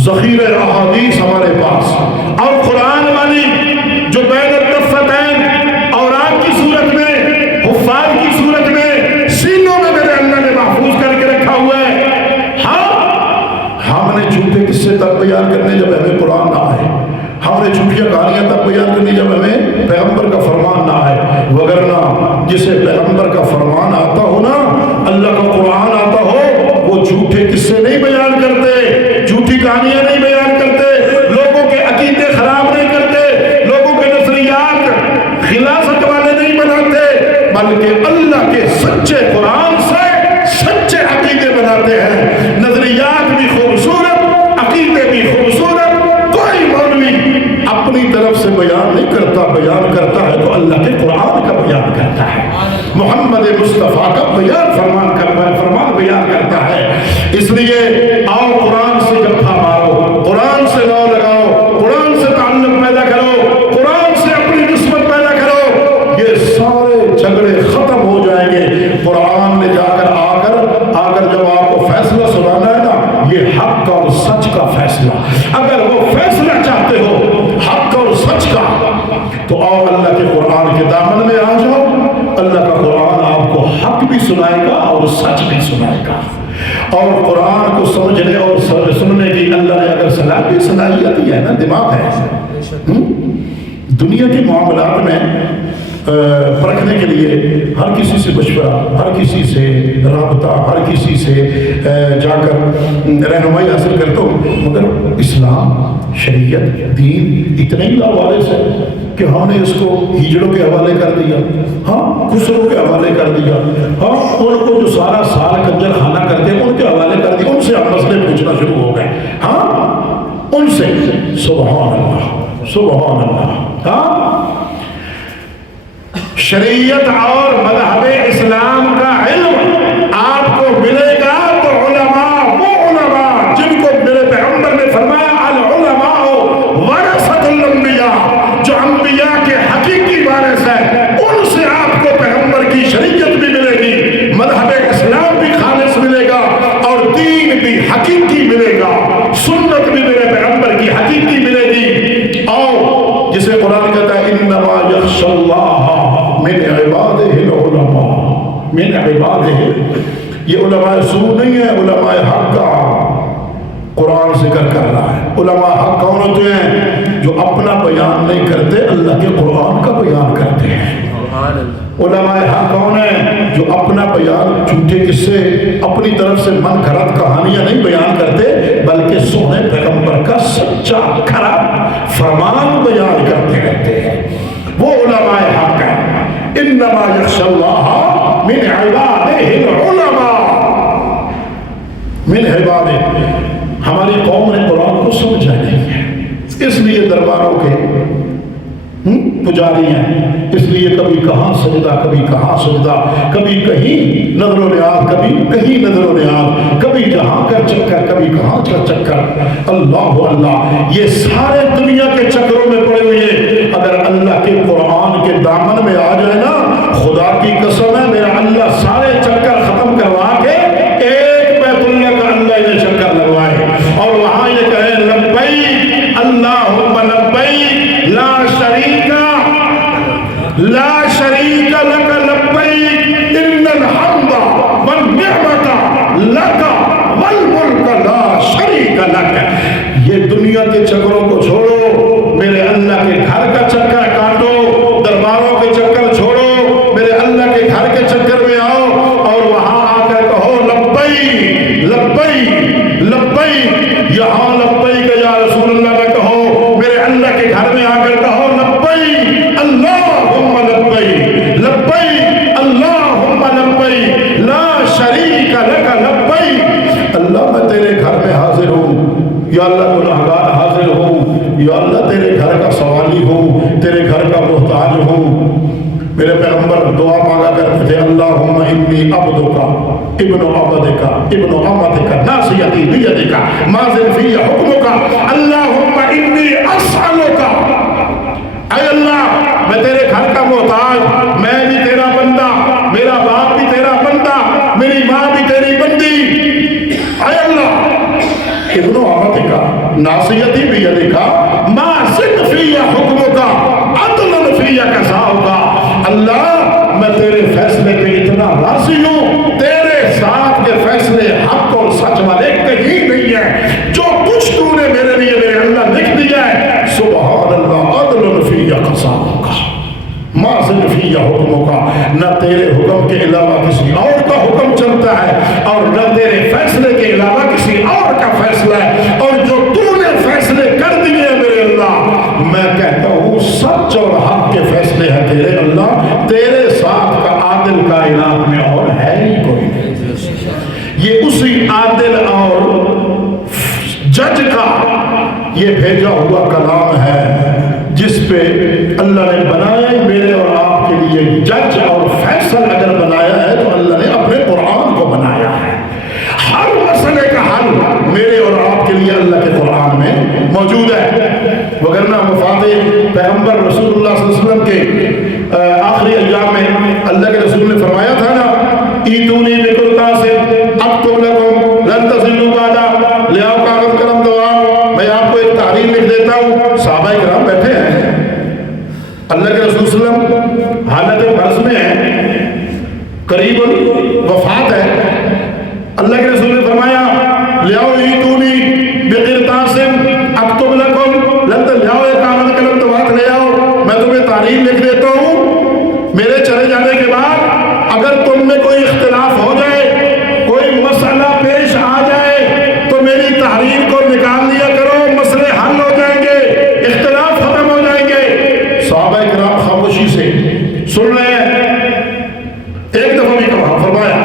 ذخیرہ احادیث ہمارے پاس، اور قرآن والی جو بین الدفتین اور آپ کی صورت میں، حفاظ کی صورت میں سینوں میں میرے اللہ نے محفوظ کر کے رکھا ہوا ہے. ہم نے جھوٹے قصے تب بیان کرنے جب ہمیں قرآن نہ آئے، ہم نے جھوٹیاں کہانیاں تب بیان کرنی جب ہمیں پیغمبر کا فرمان نہ آئے. وگرنہ جسے پیغمبر کا فرمان آتا ہو نا، اللہ کا قرآن آتا ہو، وہ جھوٹے قصے نہیں بیان کرتے، جھوٹی کہانیاں نہیں بیان کرتے، لوگوں کے عقیدے خراب نہیں کرتے، لوگوں کے نظریات خلافت والے نہیں بناتے، بلکہ اللہ کے سچے قرآن سے سچے عقیدے بناتے ہیں. نظریات بھی خوبصورت، عقیدے بھی خوبصورت. کوئی مولوی اپنی طرف سے بیان نہیں کرتا، بیان کرتا ہے تو اللہ کے قرآن کا بیان کرتا ہے، محمد مصطفیٰ کا فرمان بیان کرتا ہے. اس لیے آؤ قرآن سے جھپا مارو، قرآن سے لو لگاؤ، قرآن سے تعلق پیدا کرو، قرآن سے اپنی نسبت پیدا کرو. یہ سارے جھگڑے ختم ہو جائیں گے. قرآن نے جا کر آ کر جب آپ کو فیصلہ سنانا ہے نا، یہ حق اور سچ کا فیصلہ، اگر وہ فیصلہ چاہتے ہو حق اور سچ کا، تو آؤ اللہ کے قرآن کے دامن میں آ جاؤ. اللہ کا قرآن آپ کو حق بھی سنائے گا اور سچ بھی سنائے گا. اور قرآن کو سمجھنے اور سننے کی اللہ نے اگر صلاحیت دی ہے نا، دماغ ہے. دنیا کے معاملات میں پرکھنے کے لیے ہر کسی سے مشورہ، ہر کسی سے رابطہ، ہر کسی سے جا کر رہنمائی حاصل کرتا ہوں، مگر اسلام، شریعت، دین اتنے ہی لاوارث سے کہ ہم نے اس کو ہجڑوں کے حوالے کر دیا، خسروں کے حوالے کر دیا، ان کو جو سارا سال کنجر خانہ کرتے ہیں ان کے حوالے کر دیا. ان سے ہم مسئلے پوچھنا شروع ہو گئے، ان سے. سبحان اللہ، سبحان اللہ. شریعت اور مذہب اسلام کا علم آپ کو ملے گا تو علماء، وہ علماء جن کو میرے پیغمبر نے فرمایا العلماء ورثۃ الانبیاء، جو انبیاء کے حقیقی وارث ہیں، ان سے آپ کو پیغمبر کی شریعت بھی ملے گی، مذہب اسلام بھی خالص ملے گا، اور دین بھی حقیقی ملے گا، سنت بھی میرے پیغمبر کی حقیقی ملے گی. اور جسے قرآن کہتا ہے انما یخشی اللہ من عبادہ العلماء، من عبادہ، یہ علماء سو نہیں ہے، علماء حق کا قرآن ذکر کر رہا ہے. علماء حق کون ہوتے ہیں؟ جو اپنا بیان نہیں کرتے، اللہ کے قرآن کا بیان کرتے ہیں. علماء حق کون ہیں؟ جو اپنا بیان جھوٹے قصے، اپنی طرف سے من گھڑت کہانیاں نہیں بیان کرتے، بلکہ سونے پیغمبر کا سچا کھرا فرمان بیان کرتے رہتے ہیں، وہ علماء حق ہیں۔ انما یخشی اللہ من عبادہ العلماء، من عبادہ۔ ہماری قوم نے قرآن کو سمجھا نہیں ہے، اس لیے درباروں کے پجاری ہیں، اس لیے کبھی کہاں سجدہ، کبھی کہاں سجدہ، کبھی کہیں نظر و نیاز، کبھی کہیں نظر و نیاز، کبھی جہاں کا چکر، کبھی کہاں کا چکر۔ اللہ اللہ، یہ سارے دنیا کے چکروں میں پڑے ہوئے، اگر اللہ کے قرآن کے دامن میں آ جائے نا، خدا کی قسم ہے میرا اللہ سارے چکر ختم کروا کے ایک بیت اللہ کا اللہ انہیں چکر لگوائے اور وہاں یہ کہے لبیک اللہم لبیک لا شریک لک لبیک ان الحمد والنعمت لک والملک لا شریک لک۔ یہ دنیا کے چکروں کو چھوڑو، میرے اللہ کے گھر کا چکر کاٹو، درباروں کے چکر چھوڑو، میرے اللہ کے گھر کے چکر میں آؤ اور وہاں آ کر کہو لبیک لبیک لبیک، یہاں لبیک یا رسول اللہ میں کہو، میرے اللہ کے گھر میں آ کر کہو لبیک اللہم لبیک لبیک اللہم لبیک لا شریک لک لبیک۔ اللہ میں تیرے گھر میں حاضر ہوں، یا اللہ گناہگار حاضر ہوں، یا اللہ تیرے گھر کا سوالی ہوں، تیرے گھر کا محتاج ہوں۔ میرے پیغمبر دعا مانگا کرتے تھے اللہم انی عبدک ابن عبدک ابن امتک ناصیتی بیدک ماضٍ فی حکمک اللہم انی اسألک۔ اے اللہ میں تیرے گھر کا محتاج، میں بھی تیرا بندہ، میرا باپ بھی تیرا بندہ، میری ماں بھی تیری بندی، اے اللہ ابن امتک ناصیتی بیدک ماضٍ فی حکمک عدل فی قضاؤک۔ اللہ میں تیرے فیصلے پہ اتنا راضی ہوں، تیرے ساتھ کے فیصلے حق اور سچ والے کہیں نہیں ہیں، جو کچھ تو نے میرے لیے میرے اللہ لکھ دیا ہے سبحان اللہ عدل فی قضاؤک ماضٍ فی حکمک۔ نہ تیرے حکم کے علاوہ کسی اور کا حکم چلتا ہے اور نہ تیرے فیصلے کے علاوہ کسی اور کا فیصلہ ہے، اور جو تو نے فیصلے کر دیے میرے اللہ، میں کہتا ہوں سچ اور حق کے فیصلے ہیں تیرے اللہ، تیرے ساتھ کا عادل کائنات میں اور ہے ہی کوئی نہیں۔ یہ اسی عادل اور جج کا یہ بھیجا ہوا کلام ہے جس پہ اللہ نے بنایا ہی میرے اور آپ کے لیے جج اور فیصل اگر بنایا ہے تو اللہ نے اپنے قرآن کو بنایا ہے۔ ہر مسئلے کا حل میرے اور آپ کے لیے اللہ کے قرآن میں موجود ہے، وگرنہ وفات پیغمبر رسول اللہ صلی اللہ علیہ وسلم کے آخری ایام میں اللہ کے رسول نے فرمایا تھا نا ایتونی بقرطاس اکتب لکم لن تضلوا بعد، لے آؤ کاغذ قلم دوام، میں آپ کو ایک تحریر لکھ دیتا ہوں۔ صحابہ کرام بیٹھے ہیں، اللہ کے رسول صلی اللہ علیہ وسلم حالت مرض میں ہیں، قریب وفات ہے، اللہ کے رسول نے فرمایا لے آؤ ایتونی بقرطاس اکتب لکم لن تضلوا، لے آؤ ایک کاغذ قلم دوام لے آؤ، میں تمہیں تحریر لکھ دیتا ہوں، میرے چلے جانے کے بعد اگر تم میں کوئی اختلاف ہو جائے، کوئی مسئلہ پیش آ جائے تو میری تحریر کو نکال دیا کرو، مسئلے حل ہو جائیں گے، اختلاف ختم ہو جائیں گے۔ صحابہ کرام خاموشی سے سن رہے ہیں، ایک دفعہ بھی کہا فرمایا،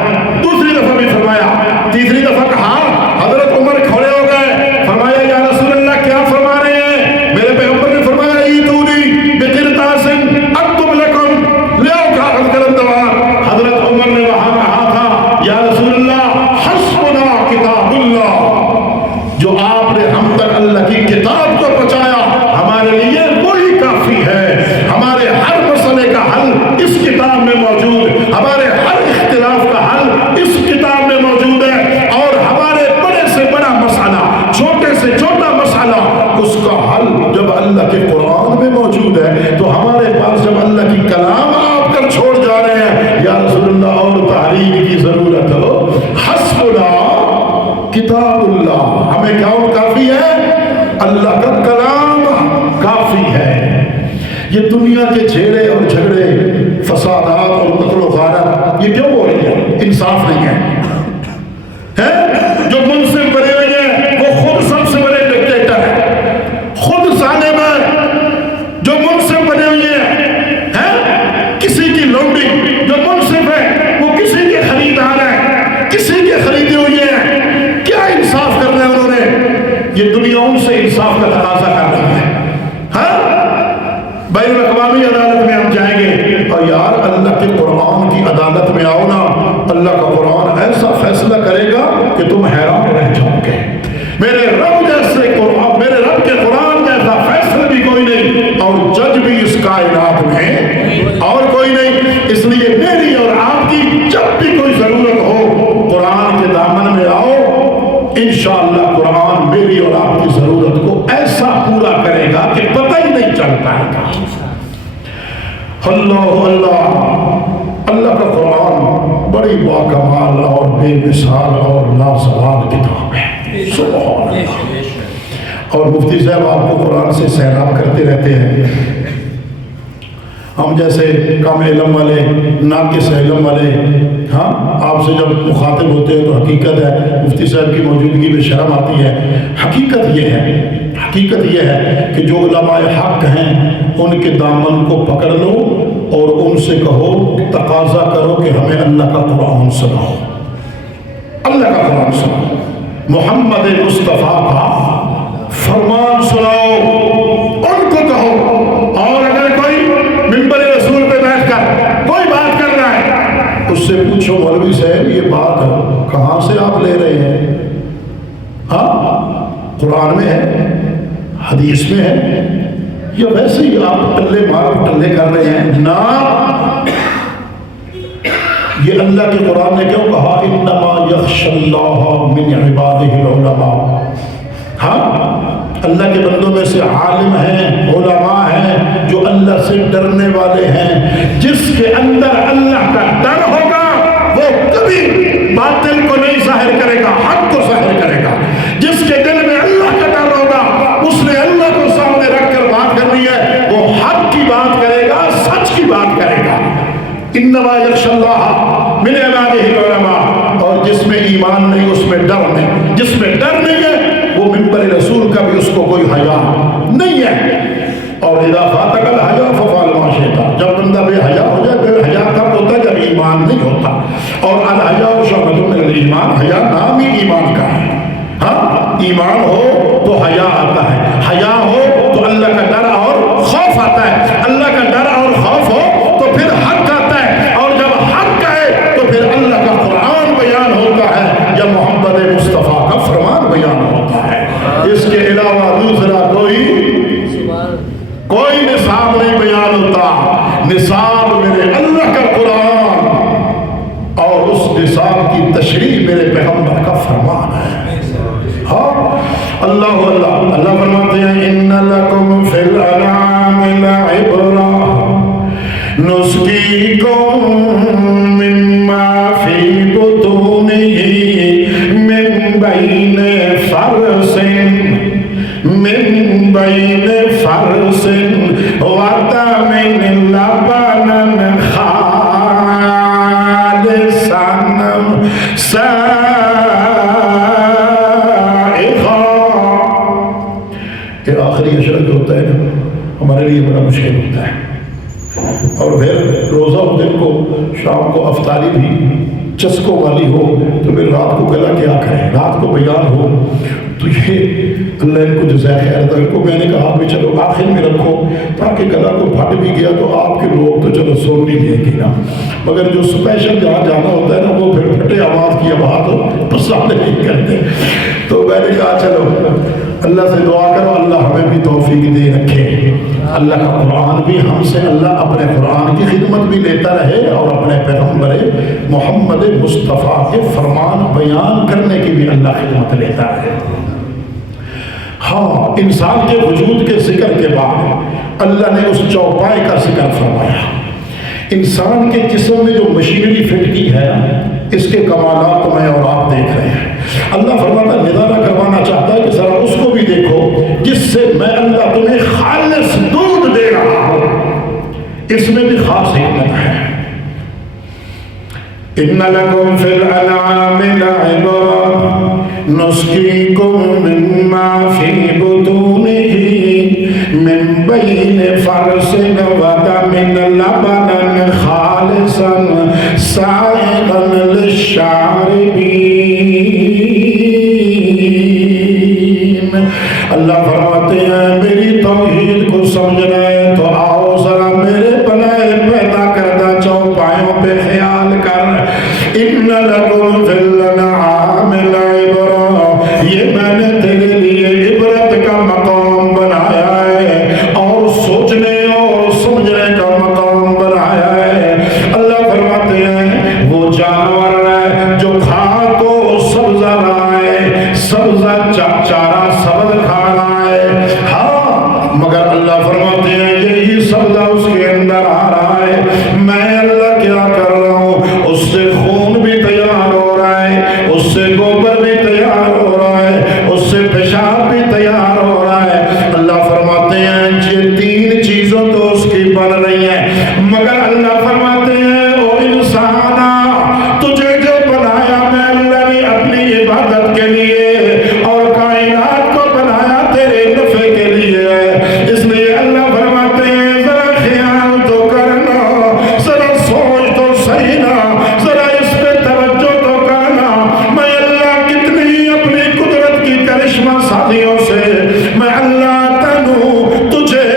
دوسری دفعہ بھی فرمایا، تیسری دفعہ کہا، حضرت عمر کھڑے ہو گئے، فرمایا یا رسول اللہ کیا فرما رہے ہیں؟ میرے پیغمبر نے فرمایا ایتونی بقرطاس اکتب لکم، لے آؤ کاغذ قلم دوام۔ حضرت عمر نے وہاں کہا تھا یا رسول اللہ حسبنا کتاب اللہ، جو آپ نے ہم تک اللہ کی کتاب کو پہنچایا ہمارے لیے وہی کافی ہے، ہمارے ہر مسئلے کا حل اس کتاب میں موجود، ہمارے ہر اختلاف کا حل اس کتاب میں موجود ہے، اور ہمارے بڑے سے بڑا مسئلہ، چھوٹے سے چھوٹا مسئلہ، اس کا حل جب اللہ کے قرآن میں موجود ہے تو ہمارے پاس جب اللہ کی کلام آپ کر چھوڑ جا رہے ہیں یا رسول اللہ اور تحریر کی ضرورت ہو، حسبنا کتاب اللہ، ہمیں کیا کافی ہے؟ اللہ کا کلام کافی ہے۔ یہ دنیا کے جھیڑے اور جھگڑے، فسادات اور قتل و غارت یہ کیوں ہو رہی ہے؟ انصاف نہیں ہے۔ جو منصف بنے ہوئے ہیں وہ خود سب سے بڑے ڈکٹیٹر ہیں، یہ دنیا ان سے انصاف کا تقاضا کر رہی ہے. ہاں بین الاقوامی عدالت میں ہم جائیں گے اور یار اللہ کے قرآن کی عدالت میں آؤ نا, اللہ کا قرآن ایسا فیصلہ کرے گا کہ تم حیران رہ جاؤ گے. میرے رب جیسے قرآن, میرے رب کے قرآن جیسا فیصلہ بھی کوئی نہیں اور جج بھی اس کائنات میں اور کوئی نہیں. اس لیے میری اور آپ کی جب بھی کوئی ضرورت ہو قرآن کے دامن میں آؤ, انشاءاللہ قرآن میری اور آپ کی ضرورت کو ایسا پورا کرے گا کہ پتہ ہی نہیں چل پائے گا. اللہ اللہ, اللہ کا قرآن بڑی باکمال اور بے مثال اور لازوال کتاب ہے. سبحان اللہ. اور مفتی صاحب آپ کو قرآن سے سیراب کرتے رہتے ہیں. ہم جیسے کم علم والے, ناقص علم والے, ہاں آپ سے جب مخاطب ہوتے ہیں تو حقیقت ہے مفتی صاحب کی موجودگی میں شرم آتی ہے. حقیقت یہ ہے کہ جو علماء حق ہیں ان کے دامن کو پکڑ لو اور ان سے کہو, تقاضا کرو کہ ہمیں اللہ کا قرآن سناؤ, اللہ کا قرآن سناؤ, محمد مصطفیٰ کا فرمان سناؤ, ان کو کہو. اور اگر کوئی منبر رسول پہ بیٹھ کر کوئی بات کر رہا ہے اس سے پوچھو مولوی صاحب یہ بات کہاں سے آپ لے رہے ہیں؟ ہاں قرآن میں ہے, حدیث میں ہے, یا ویسے ہی آپ ٹلے مار ٹلے کر رہے ہیں؟ نا, یہ اللہ کے قرآن نے کیوں کہا انما یخشی اللہ من عبادہ العلماء. ہاں اللہ کے بندوں میں سے عالم ہیں, علماء ہیں جو اللہ سے ڈرنے والے ہیں. جس کے اندر اللہ کا ڈر ہوگا وہ کبھی باطل کو نہیں ظاہر کرے گا, حق کو ظاہر کرے گا. جس کے دل میں اللہ کا ڈر ہوگا اس نے اللہ کو سامنے رکھ کر بات کرنی ہے, وہ حق کی بات کرے گا, سچ کی بات کرے گا. انما یخشی اللہ من عبادہ العلماء. اور جس میں ایمان نہیں اس میں ڈر نہیں, جس میں ڈر نہیں ہے وہ منبر رسول کا بھی اس کو کوئی حیا نہیں ہے. اور اذا فاتک الحیا ففعل ما شئت, جب بندہ بے حیا ہو جائے, بے حیا کب ہوتا ہے؟ جب ایمان نہیں ہوتا. اور الحیا شعبۃ من الایمان, حیا نام ہی ایمان کا ہے. ہاں ایمان ہو تو حیا آتا ہے, حیا ہو تو اللہ کا ڈر اور خوف آتا ہے, اللہ کا ڈر اور خوف ہو تو پھر حق آتا ہے, اور جب حق آئے تو پھر اللہ کا قرآن بیان ہوتا ہے یا محمد مصطفیٰ کا فرمان بیان ہوتا ہے. اس کے علاوہ دوسرا کوئی نصاب نہیں بیان ہوتا. نصاب میرے اللہ کا قرآن اور اس نصاب کی تشریح میرے پیغمبر کا فرمان ہے. ہاں اللہ اللہ, اللہ فرماتے ہیں ان لکم فی الانعام لعبرہ نسقیکم مما فی بطونہ من بین فرث ودم لبنا خالصا سائغا. یہ آخری اشرا جو ہوتا ہے نا ہمارے لیے بڑا مشکل ہوتا ہے. اور پھر روزہ دن کو شام کو افطاری بھی چسکوں والی ہو تو پھر رات کو گلا کیا کریں, رات کو بیان ہو تو یہ اللہ ان کو جزائے خیر تھا. ان کو میں نے کہا بھی چلو آخر میں رکھو تاکہ گلا کو پھٹ بھی گیا تو آپ کے لوگ تو چلو سن نہیں لیں گے نا, مگر جو اسپیشل جہاں جانا ہوتا ہے نا وہ پھر پھٹے آواز کی بات پسند نہیں کرتے. تو میں نے کہا چلو اللہ سے دعا کرو اللہ ہمیں بھی توفیق دے رکھے. اللہ کا قرآن بھی ہم سے, اللہ اپنے قرآن کی خدمت بھی لیتا رہے اور اپنے پیغمبر محمد مصطفیٰ کے فرمان بیان کرنے کی بھی اللہ خدمت لیتا رہے. ہاں انسان کے وجود کے ذکر کے بعد اللہ نے اس چوپائے کا ذکر فرمایا. انسان کے جسم میں جو مشینری فٹ کی ہے اس کے کمالات میں اور آپ دیکھ رہے ہیں. اللہ فرماتا نظارہ کروانا چاہتا ہے کہ ذرا اس کو بھی دیکھو جس سے میں اللہ تمہیں خالص دودھ دے رہا ہوں. اس میں بھی خاص حکمت ہے. ان لکم فی الانعام لعبرہ نسقیکم مما فی بطونہ من بین فرث ودم لبنا خالصا سائغا للشاربین. اللہ فرماتے ہیں میری توحید کو سمجھنا ہے تو آؤ ذرا میرے بنائے پیدا کردہ چوپایوں پہ خیال کر. ان لکم فی الانعام لعبرا، یہ میں نے تیرے لیے عبرت کا مقام بنایا ہے اور سوچنے اور سمجھنے کا مقام بنایا ہے. اللہ فرماتے ہیں وہ جانور ہے جو کھا تو سبزہ رہا ہے، سبزہ چارہ سبز کھا رہا ہے، ہاں مگر اللہ فرماتے ہیں یہی سبزہ اس کے اندر آ رہا ہے، میں اللہ کیا کر رہا ہوں، اس سے خون بھی تیار ہو رہا ہے، اس سے گوبر بھی تیار ہو رہا ہے، اس سے پیشاب بھی تیار ہو رہا ہے. اللہ فرماتے ہیں یہ تین چیزوں تو اس کی بن رہی ہیں، مگر اللہ فرماتے ہیں او انسانا تجھے جو بنایا میں اللہ نے اپنی عبادت کے لیے اور کائنات کو بنایا تیرے نفع کے لیے، اس لیے اللہ فرماتے ہیں ذرا خیال تو کرنا، ذرا سوچ تو صحیح نا، ذرا اس پہ توجہ تو کرنا. میں اللہ کتنی اپنی قدرت کی کرشمہ سازیوں سے میں اللہ تنو تجھے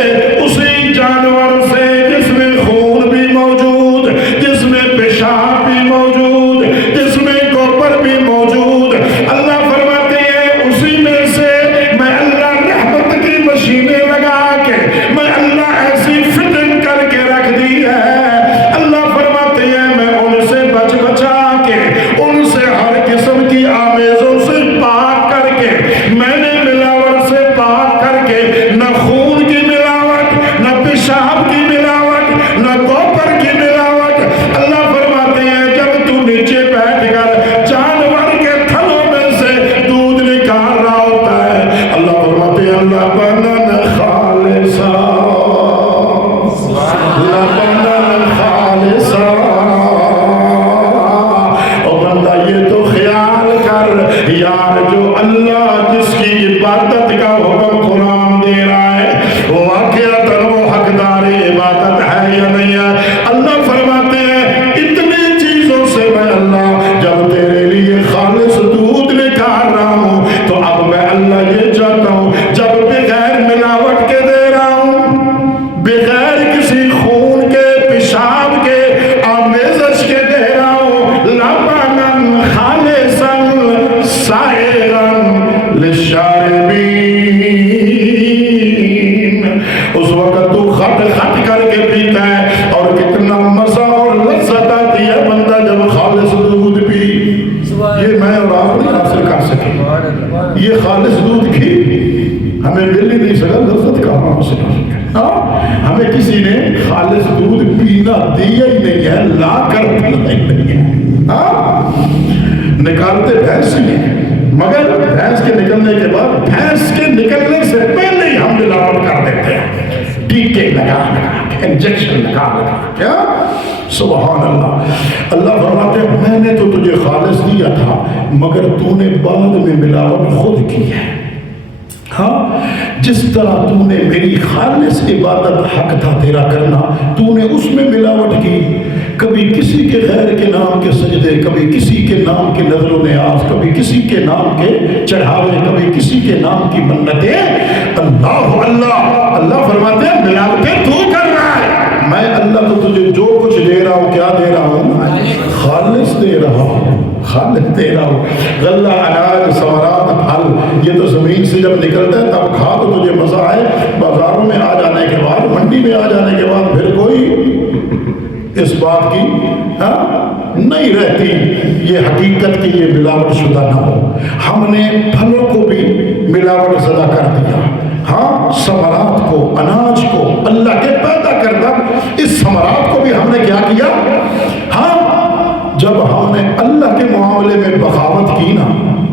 اسی جانور سے جس میں خون بھی موجود، جس میں پیشاب بھی موجود، جس میں گوبر بھی موجود، اللہ فرماتے ہیں اسی میں سے میں اللہ رحمت کی مشینیں لگا کے میں اللہ ایسی فٹنگ کر کے رکھ دی ہے. اللہ فرماتے ہیں میں ان سے بچا کے ان سے ہر قسم کی آمیزوں سے پاک کر کے میں نے ملاوٹ سے پاک کر کے نہ خون کی ملاوٹ، نہ پیشاب کی ملاوٹ، نہ گوبر کی ملاوٹ. اللہ فرماتے ہیں جب تو نیچے بیٹھ کر جانور کے تھنوں میں سے دودھ نکال رہا ہوتا ہے، اللہ فرماتے ہیں اللہ بنن خالصا، اللہ بنن خالصا. او بندہ یہ تو خیال کر یار جو اللہ جس کی عبادت کا حکم قرآن دے رہا ہے وہ واقعتاً وہ حقدار عبادت ہے یا نہیں ہے. اللہ فرماتے ہیں اتنی چیزوں سے میں اللہ جب تیرے لیے خالص دودھ نکال رہا ہوں تو اب میں اللہ یہ چاہتا ہوں جب بغیر ملاوٹ کے دے رہا ہوں، بغیر کسی خون کے پیشاب کے آمیزش کے دے رہا ہوں، لبناً خالصاً سائغاً للشاربین، اس وقت تو خط کر کے پیتا ہے اور کتنا مزہ اور لذت آتی ہے بندہ جب خالص دودھ پی. یہ میں اور آپ نہیں حاصل کر سکے، یہ خالص دودھ کی ہمیں مل ہی نہیں سکا، لذت کہاں حاصل ہو سکے. ہمیں کسی نے خالص دودھ پینا دیا ہی نہیں ہے، لا کر پینا ہی نہیں ہے. نکالتے بھینس ہی ہیں، مگر بھینس کے نکلنے کے بعد بھینس کے نکلنے سے پہلے ہی ہم ملاوٹ کر دیتے ہیں، ٹیکے لگا کے، انجیکشن لگا کیا. سبحان اللہ. اللہ فرماتے ہیں میں نے تو تجھے خالص دیا تھا مگر تو نے بعد میں ملاوٹ خود کی ہے. ہاں جس طرح تو نے میری خالص عبادت حق تھا تیرا کرنا، تو نے اس میں ملاوٹ کی. کبھی کسی کے غیر کے نام کے سجدے، کبھی کسی کے نام کے نذر و نیاز، کبھی کسی کے نام کے چڑھاوے، کبھی کسی کے نام کی منتیں. اللہ اللہ اللہ فرماتے ہیں ملاوٹیں تو کر رہا ہے، میں اللہ تو تجھے جو کچھ دے رہا ہوں کیا دے رہا ہوں؟ خالص دے رہا ہوں، خالص دے رہا ہوں. غلہ اناج ثمرات پھل یہ تو زمین سے جب نکلتا ہے تب کھا تو تجھے مزہ آئے، بازاروں میں آ جانے کے بعد، منڈی میں آ جانے کے بعد پھر کوئی اس بات کی نہیں رہتی یہ حقیقت کی یہ ملاوٹ شدہ نہ ہو. ہم نے پھلوں کو بھی ملاوٹ زدہ کر دیا. ہاں ثمرات کو، اناج کو اللہ کے پیدا کردہ اس ثمرات کو بھی ہم نے کیا کیا. ہاں جب ہم نے اللہ کے معاملے میں بغاوت کی نا،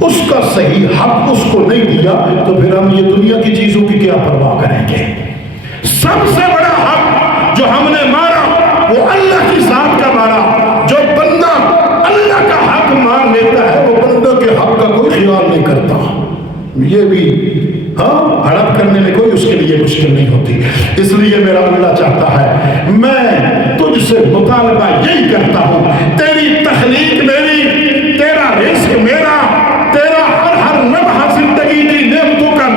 اس کا صحیح حق اس کو نہیں دیا تو پھر ہم یہ دنیا کی چیزوں کی کیا پرواہ کریں گے. سب سے بڑا حق جو ہم نے مارا وہ اللہ کی ذات کا مارا. جو بندہ اللہ کا حق مان لیتا ہے وہ بندہ کے حق کا کوئی خیال نہیں کرتا. یہ بھی ہڑپ کرنے میں کوئی اس کے لیے مشکل نہیں ہوتی. اس لیے میرا اللہ چاہتا ہے میں تجھ سے مطالبہ یہی کرتا ہوں، تیری تخلیق میری، تیرا رزق میرا، تیرا ہر لمحہ زندگی کی نعمتوں کا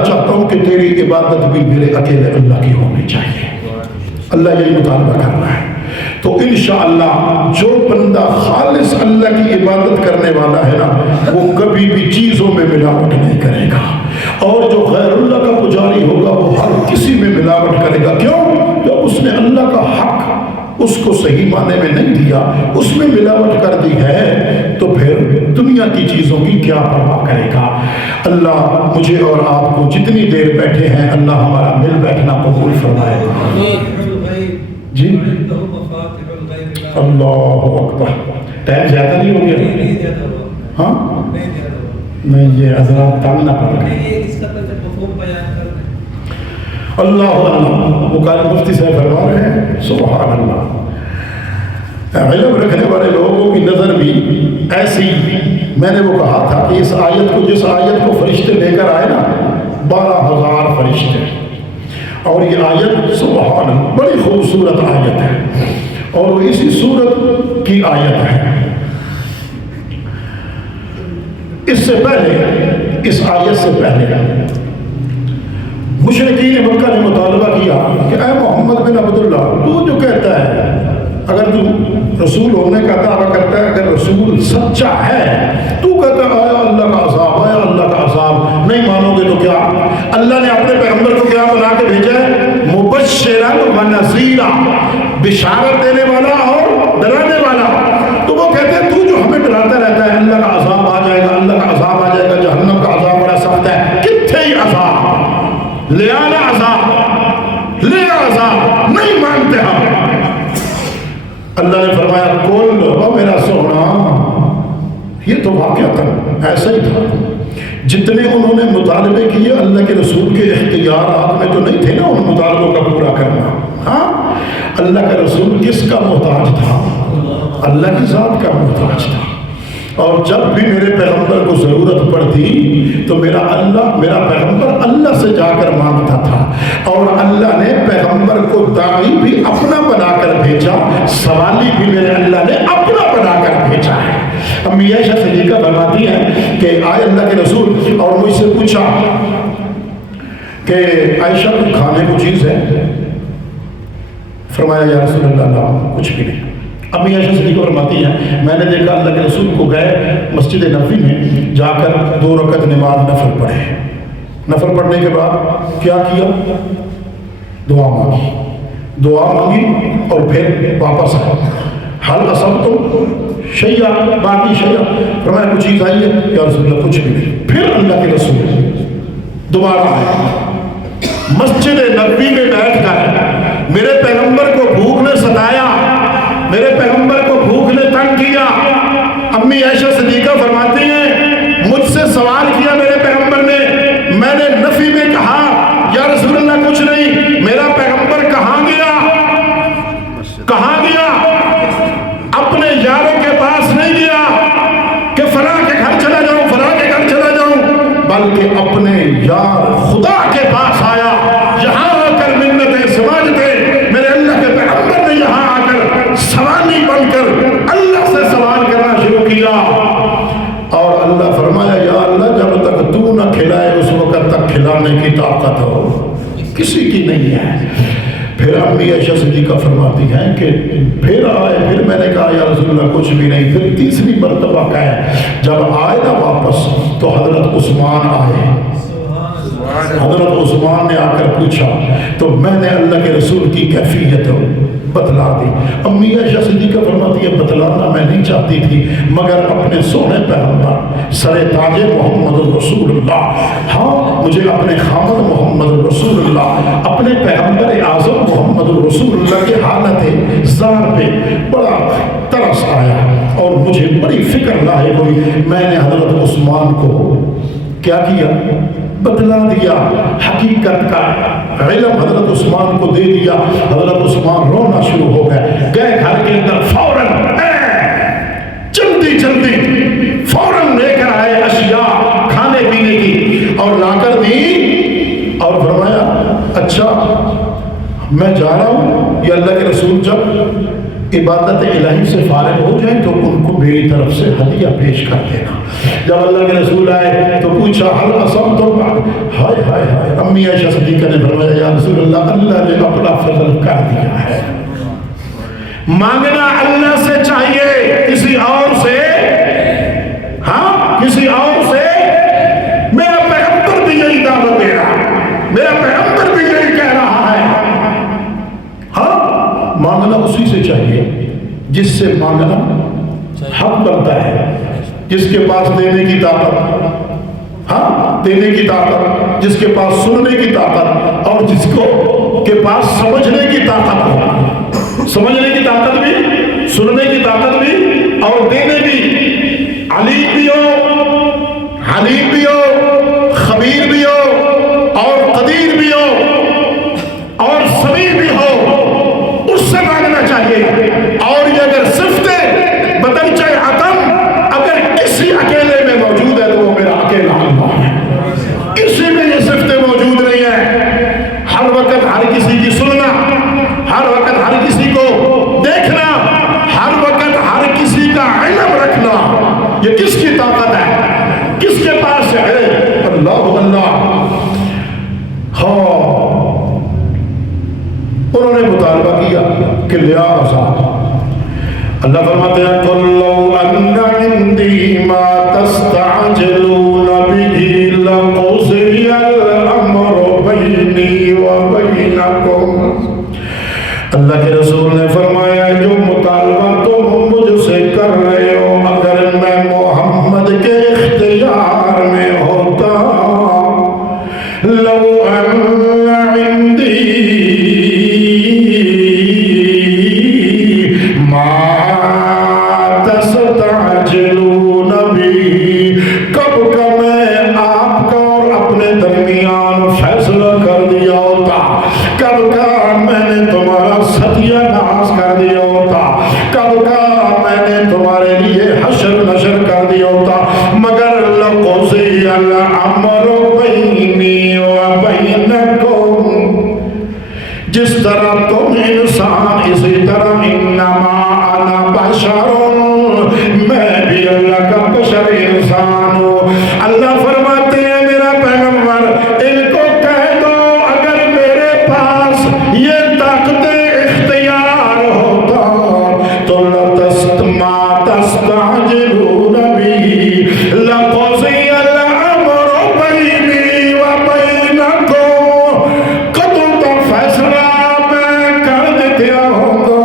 اللہ چاہتا ہوں کہ تیری عبادت بھی میرے اکیلے اللہ کی ہونی چاہیے. اللہ یہی مطالبہ کر رہا ہے. تو انشاءاللہ جو بندہ خالص اللہ کی عبادت کرنے والا ہے نا وہ کبھی بھی چیزوں میں ملاوٹ نہیں کرے گا. اور جو غیر اللہ کا پجاری ہوگا وہ ہر کسی میں ملاوٹ کرے گا. کیوں؟ جب اس نے اللہ کا حق اس کو صحیح معنی میں نہیں دیا، اس میں ملاوٹ کر دی ہے، تو پھر دنیا کی چیزوں کی کیا پرواہ کرے گا. اللہ مجھے اور آپ کو جتنی دیر بیٹھے ہیں اللہ ہمارا مل بیٹھنا قبول فرمائے. جی اللہ اکبر. ٹائم زیادہ نہیں ہو گیا؟ ہاں نہیں، یہ حضرات تنگ نہ کر گئے. اللہ اللہ. مقام مفتی صاحب فرما رہے ہیں سبحان اللہ. علم رکھنے والے لوگوں کی نظر بھی ایسی. میں نے وہ کہا تھا کہ اس آیت کو، جس آیت کو فرشتے لے کر آئے نا 12,000 فرشتے، اور یہ آیت سبحان اللہ بڑی خوبصورت آیت ہے اور وہ اسی سورت کی آیت ہے. اس سے پہلے، اس آیت سے پہلے مشرکین مکہ نے مطالبہ کیا کہ اے محمد بن عبداللہ، تو جو کہتا ہے، اگر تو رسول ہونے کا دعویٰ کرتا ہے، اگر رسول سچا ہے، تو کہتا ہے آیا اللہ کا عذاب، آیا اللہ کا عذاب. نہیں مانو گے تو کیا؟ اللہ نے اپنے پیغمبر کو کیا بنا کے بھیجا ہے؟ مبشرا و نذیرا، بشارت دینے والا اور ڈرانے والا. تو وہ کہتے ہیں تو جو ہمیں ڈراتا رہتا ہے اللہ کا عذاب آ جائے گا، اللہ کا عذاب آ جائے گا، جہنم کا عذاب بڑا سخت ہے. کتنے ہی عذاب، لے آنا عذاب، لے عذاب. نہیں مانتے ہم. اللہ نے فرمایا کل او میرا سونا، یہ تو واقعہ ایسا ہی تھا. جتنے انہوں نے مطالبے کیے اللہ کے رسول کے اختیارات میں تو نہیں تھے نا ان مطالبوں کا پورا کرنا. ہاں اللہ کا رسول کس کا محتاج تھا؟ اللہ کی ذات کا محتاج تھا. اور جب بھی میرے پیغمبر کو ضرورت پڑتی تو میرا پیغمبر اللہ سے جا کر مانگتا تھا. اور اللہ نے پیغمبر کو داعی بھی اپنا بنا کر بھیجا، سوالی بھی میرے اللہ نے اپنا بنا کر بھیجا ہے. امی عائشہ صدیقہ فرماتی ہیں کہ آئے اللہ کے رسول اور مجھ سے پوچھا کہ عائشہ کو کھانے کو چیز ہے؟ فرمایا یا رسول اللہ کچھ بھی نہیں. امی عائشہ صدیقہ فرماتی ہیں میں نے دیکھا اللہ کے رسول کو گئے مسجد نبوی میں جا کر 2 رکعت نماز نفل پڑھے. نفل پڑھنے کے بعد کیا کیا؟ دعا مانگی اور پھر واپس آئے. حل اصبتم شیئا باقی شیئا، فرمایا کچھ چیز آئی ہے؟ یا رسول اللہ کچھ بھی نہیں. پھر اللہ کے رسول دوبارہ آئے مسجد نبوی میں بیٹھ کر میرے پیغمبر کو بھوک نے ستایا، میرے پیغمبر کو بھوک نے تنگ کیا. امی عائشہ صدیقہ فرماتی ہیں مجھ سے سوال کیا میرے پیغمبر نے، میں نے نفی میں کہا یا رسول اللہ کچھ نہیں. میرا پیغمبر کہاں گیا؟ کہاں گیا؟ اپنے یاروں کے پاس نہیں گیا کہ فلاں کے گھر چلا جاؤں، فلاں کے گھر چلا جاؤں، بلکہ اپنے یار خدا کے پاس آیا. یہاں آ کر منتیں سماجتے میرے اللہ کے پیغمبر نے یہاں آ کر سوالی بن کر اللہ سے سوال کرنا شروع کیا. اور اللہ فرمایا یا اللہ جب تک تو نہ کھلائے اس وقت تک کھلانے کی طاقت ہو کسی کی نہیں ہے. پھر امی عائشہ صدیقہ فرماتی ہیں کہ پھر آئے، پھر میں نے کہا یا رسول اللہ کچھ بھی نہیں. پھر تیسری مرتبہ کہے جب آئے نا واپس تو حضرت عثمان آئے. حضرت عثمان نے آ کر پوچھا تو میں نے اللہ کے رسول کی کیفیت بتلا دی. امی عائشہ صدیقہ فرماتی ہے بتلانا میں نہیں چاہتی تھی مگر اپنے سونے پیغمبر سر تاج محمد رسول اللہ، ہاں مجھے اپنے خامد محمد رسول اللہ، اپنے پیغمبر اعظم محمد رسول اللہ کے حالت زار پہ بڑا ترس آیا اور مجھے بڑی فکر لاحق ہوئی. میں نے حضرت عثمان کو کیا کیا؟ بتلا دیا، حقیقت کا علم حضرت عثمان کو دے دیا. حضرت عثمان رونا شروع ہو گئے. گئے گھر کے اندر فوراً جلدی فوراً لے کر آئے اشیاء کھانے پینے کی اور لا کر دی اور فرمایا اچھا میں جا رہا ہوں. یہ اللہ کے رسول جب عبادت الہی سے فارغ ہو جائیں تو ان کو میری طرف سے ہدیہ پیش کر دینا. جب اللہ کے رسول آئے تو پوچھا حل اصبتم، ہائے ہائے ہائے، امی عائشہ صدیقہ نے فرمایا یا رسول اللہ، اللہ نے اپنا فضل کر دیا ہے، مانگنا اللہ سے چاہیے، کسی اور سے، ہاں کسی اور سے۔ میرا پیغمبر بھی یہی دعوت دے رہا ہے، میرا پیغمبر بھی یہی کہہ رہا ہے، ہاں مانگنا اسی سے چاہیے جس سے مانگنا حق بنتا ہے، جس کے پاس دینے کی طاقت، ہاں دینے کی طاقت، جس کے پاس سننے کی طاقت، اور جس کو کے پاس سمجھنے کی طاقت ہو، سمجھنے کی طاقت بھی، سننے کی طاقت بھی، اور دینے بھی، علیم بھی ہو، حلیم بھی ہو، خبیر بھی ہو، اور قدیر بھی ہو، اور سمیع بھی ہو، اس سے مانگنا چاہیے۔ اور یہ اگر صفتیں بدنچہ عدم اگر کسی اکیلے میں موجود ہے تو وہ میرا اکیلا اللہ ہے، کسی میں یہ صفتیں موجود نہیں ہیں۔ ہر وقت ہر کسی کی سننا، ہر وقت ہر کسی کو دیکھنا، ہر وقت ہر کسی کا علم رکھنا، یہ کس کی طاقت ہے، کس کے پاس ہے؟ اللہ اللہ۔ ہاں انہوں نے مطالبہ کیا کہ لیا آزاد۔ اللہ فرماتے ہیں قُلْ لَوْ أَنَّ عِنْدِي مَا تَسْتَعْجِلُونَ بِهِ لَقُضِيَ الْأَمْرُ بَيْنِي وَبَيْنَكُمْ۔ اللہ کے رسول نے فرمایا جو مطالبہ تم مجھ سے کر رہے ہو، اگر میں محمد کے اختیار میں ہوتا، لَوْ أَنَّ عِنْدِي جس طرح تم انسان اسی طرح انما انا بشر، میں بھی اللہ کا بشر انسان ہوں۔ اللہ فرماتے ہیں میرا پیغمبر ان کو کہہ دو اگر میرے پاس یہ طاقت اختیار ہوتا تو ما تستعجلون به لقضی الامر بینی وبینکم، قتل کا فیصلہ میں کر دیا ہوگا،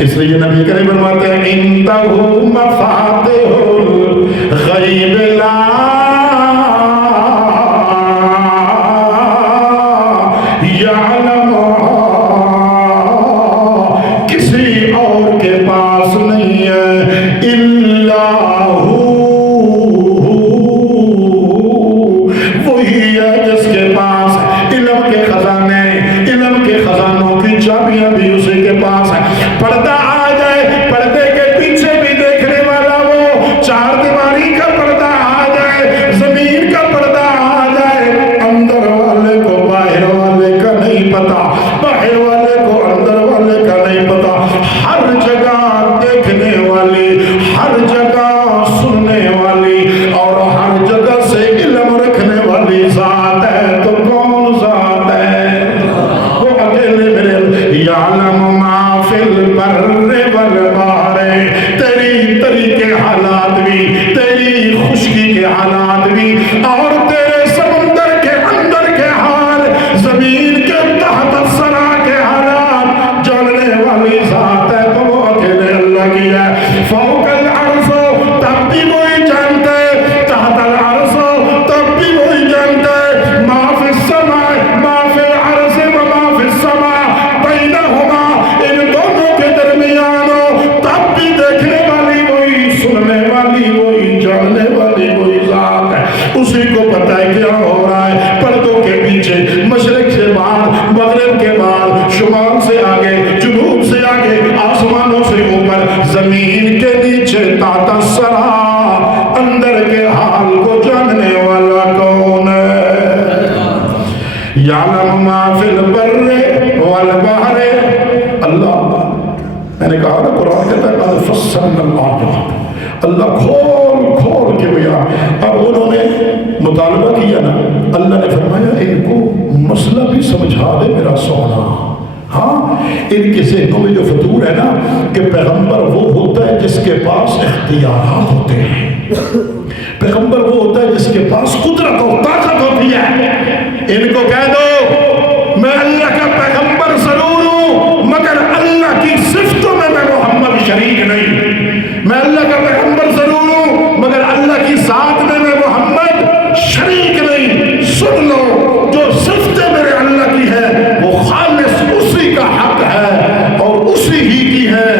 اس لیے نبی کریم فرماتے ہیں عندہ مفاتح الغیب لا یعلمها، کسی اور کے پاس نہیں ہے الا وہی ہے جس کے پاس علم کے خزانے، علم کے خزانوں کی چابیاں بھی اسی کے پاس ہے۔ پردہ آ جائے، پردے کے پیچھے بھی دیکھنے والا وہ، چار دیواری کا پردہ آ جائے، زمین کا پردہ آ جائے، اندر والے کو باہر والے کا نہیں پتا، باہر والے کو اندر والے کا نہیں پتا۔ ہر جگہ دیکھنے والی، ہر جگہ سننے والی اور ہر جگہ سے علم رکھنے والی ذات ہے تو کون ذات ہے؟ وہ اکیلے میرے یعلم ما فی البر والبحر، تیری تری کے حالات بھی، تیری خشکی کے حالات بھی، اور تیرے سمندر کے اندر کے حال، زمین کے تحت الثرى کے حالات جاننے والی ذات ہے تو وہ اکیلے اللہ کی ہے۔ فوق العرش تب بھی وہی جانتا ہے، تحت العرش تب بھی وہی جانتا ہے، ما فی السماء ما فی العرش وما فی السماء بینہما، ان دونوں کے درمیان تب بھی دیکھنے والی وہی، سننے والی وہی، جاننے والی وہی ذات ہے۔ اسی کو پتہ ہے کیا ہو رہا ہے پردوں کے پیچھے، مشرق سے باہر، مغرب کے باہر، شمال سے آگے، جنوب سے آگے، آسمانوں سے اوپر، زمین کے نیچے، تحت الثرى اندر کے حال کو جاننے والا کون ہے؟ یعلم ما فی البر والبحر، اللہ، میں نے کہا نا قرآن کہتا ہے قد فصلنا الآیات، اللہ کھول کھول کے بیان۔ اب انہوں نے مطالبہ کیا نا، اللہ نے فرمایا ان کو مسئلہ بھی سمجھا دے میرا سونا۔ ہاں، ان کے ذہنوں میں جو فطور ہے نا کہ پیغمبر وہ ہوتا ہے جس کے پاس اختیارات ہوتے ہیں، پیغمبر وہ ہوتا ہے جس کے پاس قدرت اور طاقت ہوتی ہے۔ ان کو کہہ دو میں اللہ کا پیغمبر ضرور ہوں مگر اللہ کی صفتوں میں محمد شریک نہیں، میں اللہ کا پیغمبر ضرور ہوں مگر اللہ کی ذات میں محمد شریک نہیں۔ سن لو، جو صفتیں میرے اللہ کی ہے وہ خالص اسی کا حق ہے اور اسی ہی کی ہے،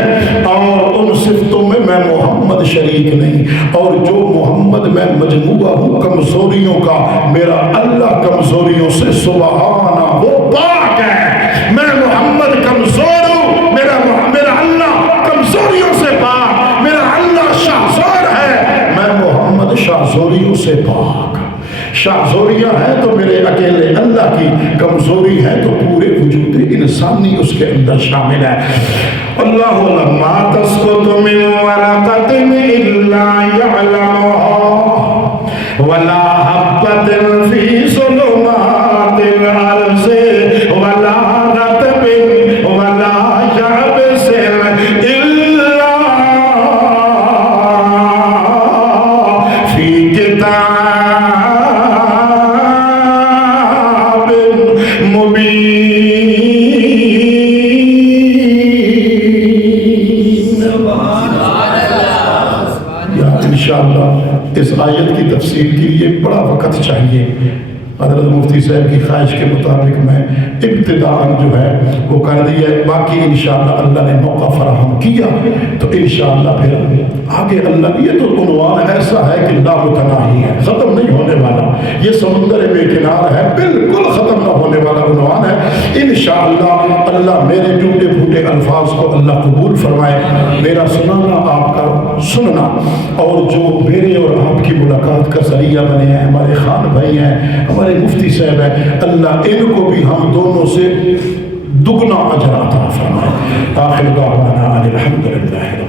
اور ان صفتوں میں محمد شریک نہیں، اور جو محمد میں مجموعہ ہوں کمزوریوں کا، میرا اللہ کمزوریوں سے سبحانہ، وہ پاک ہے۔ میں محمد کمزور ہوں، میرا اللہ کمزوریوں سے پاک، میرا اللہ شاہزور ہے، میں محمد شاہزوریوں سے پاک۔ شاہزوریاں ہیں تو میرے اکیلے اللہ کی، کمزوری ہے تو پورے وجود انسانی اس کے اندر شامل ہے۔ اللہ ما تسقط من ورقۃ الا یعلمها ولا حبۃ فی ظلمات الارض ولا رطب ولا یابس الا فی کتاب مبین۔ انشاءاللہ اس آیت کی تفسیر کے لیے بڑا وقت چاہیے۔ حضرت مفتی صاحب کی خواہش کے مطابق میں ابتداءً جو ہے وہ کر دیا ہے، باقی انشاءاللہ اللہ نے موقع فراہم کیا تو انشاءاللہ پھر آگے اللہ، یہ تو عنوان ایسا ہے کہ لا متناہی ہے، ختم نہیں ہونے والا، یہ سمندر بے کنار ہے، بالکل ختم نہ ہونے والا عنوان ہے۔ انشاءاللہ اللہ میرے ٹوٹے پھوٹے الفاظ کو اللہ قبول فرمائے، میرا سنانا آپ کا سننا، اور جو میرے اور آپ کی ملاقات کا ذریعہ بنے ہیں، ہمارے خان بھائی ہیں، ہمارے مفتی صاحب ہیں، اللہ ان کو بھی ہم دونوں سے دگنا اجر عطا فرمائے۔ آخر دعوانا الحمدللہ۔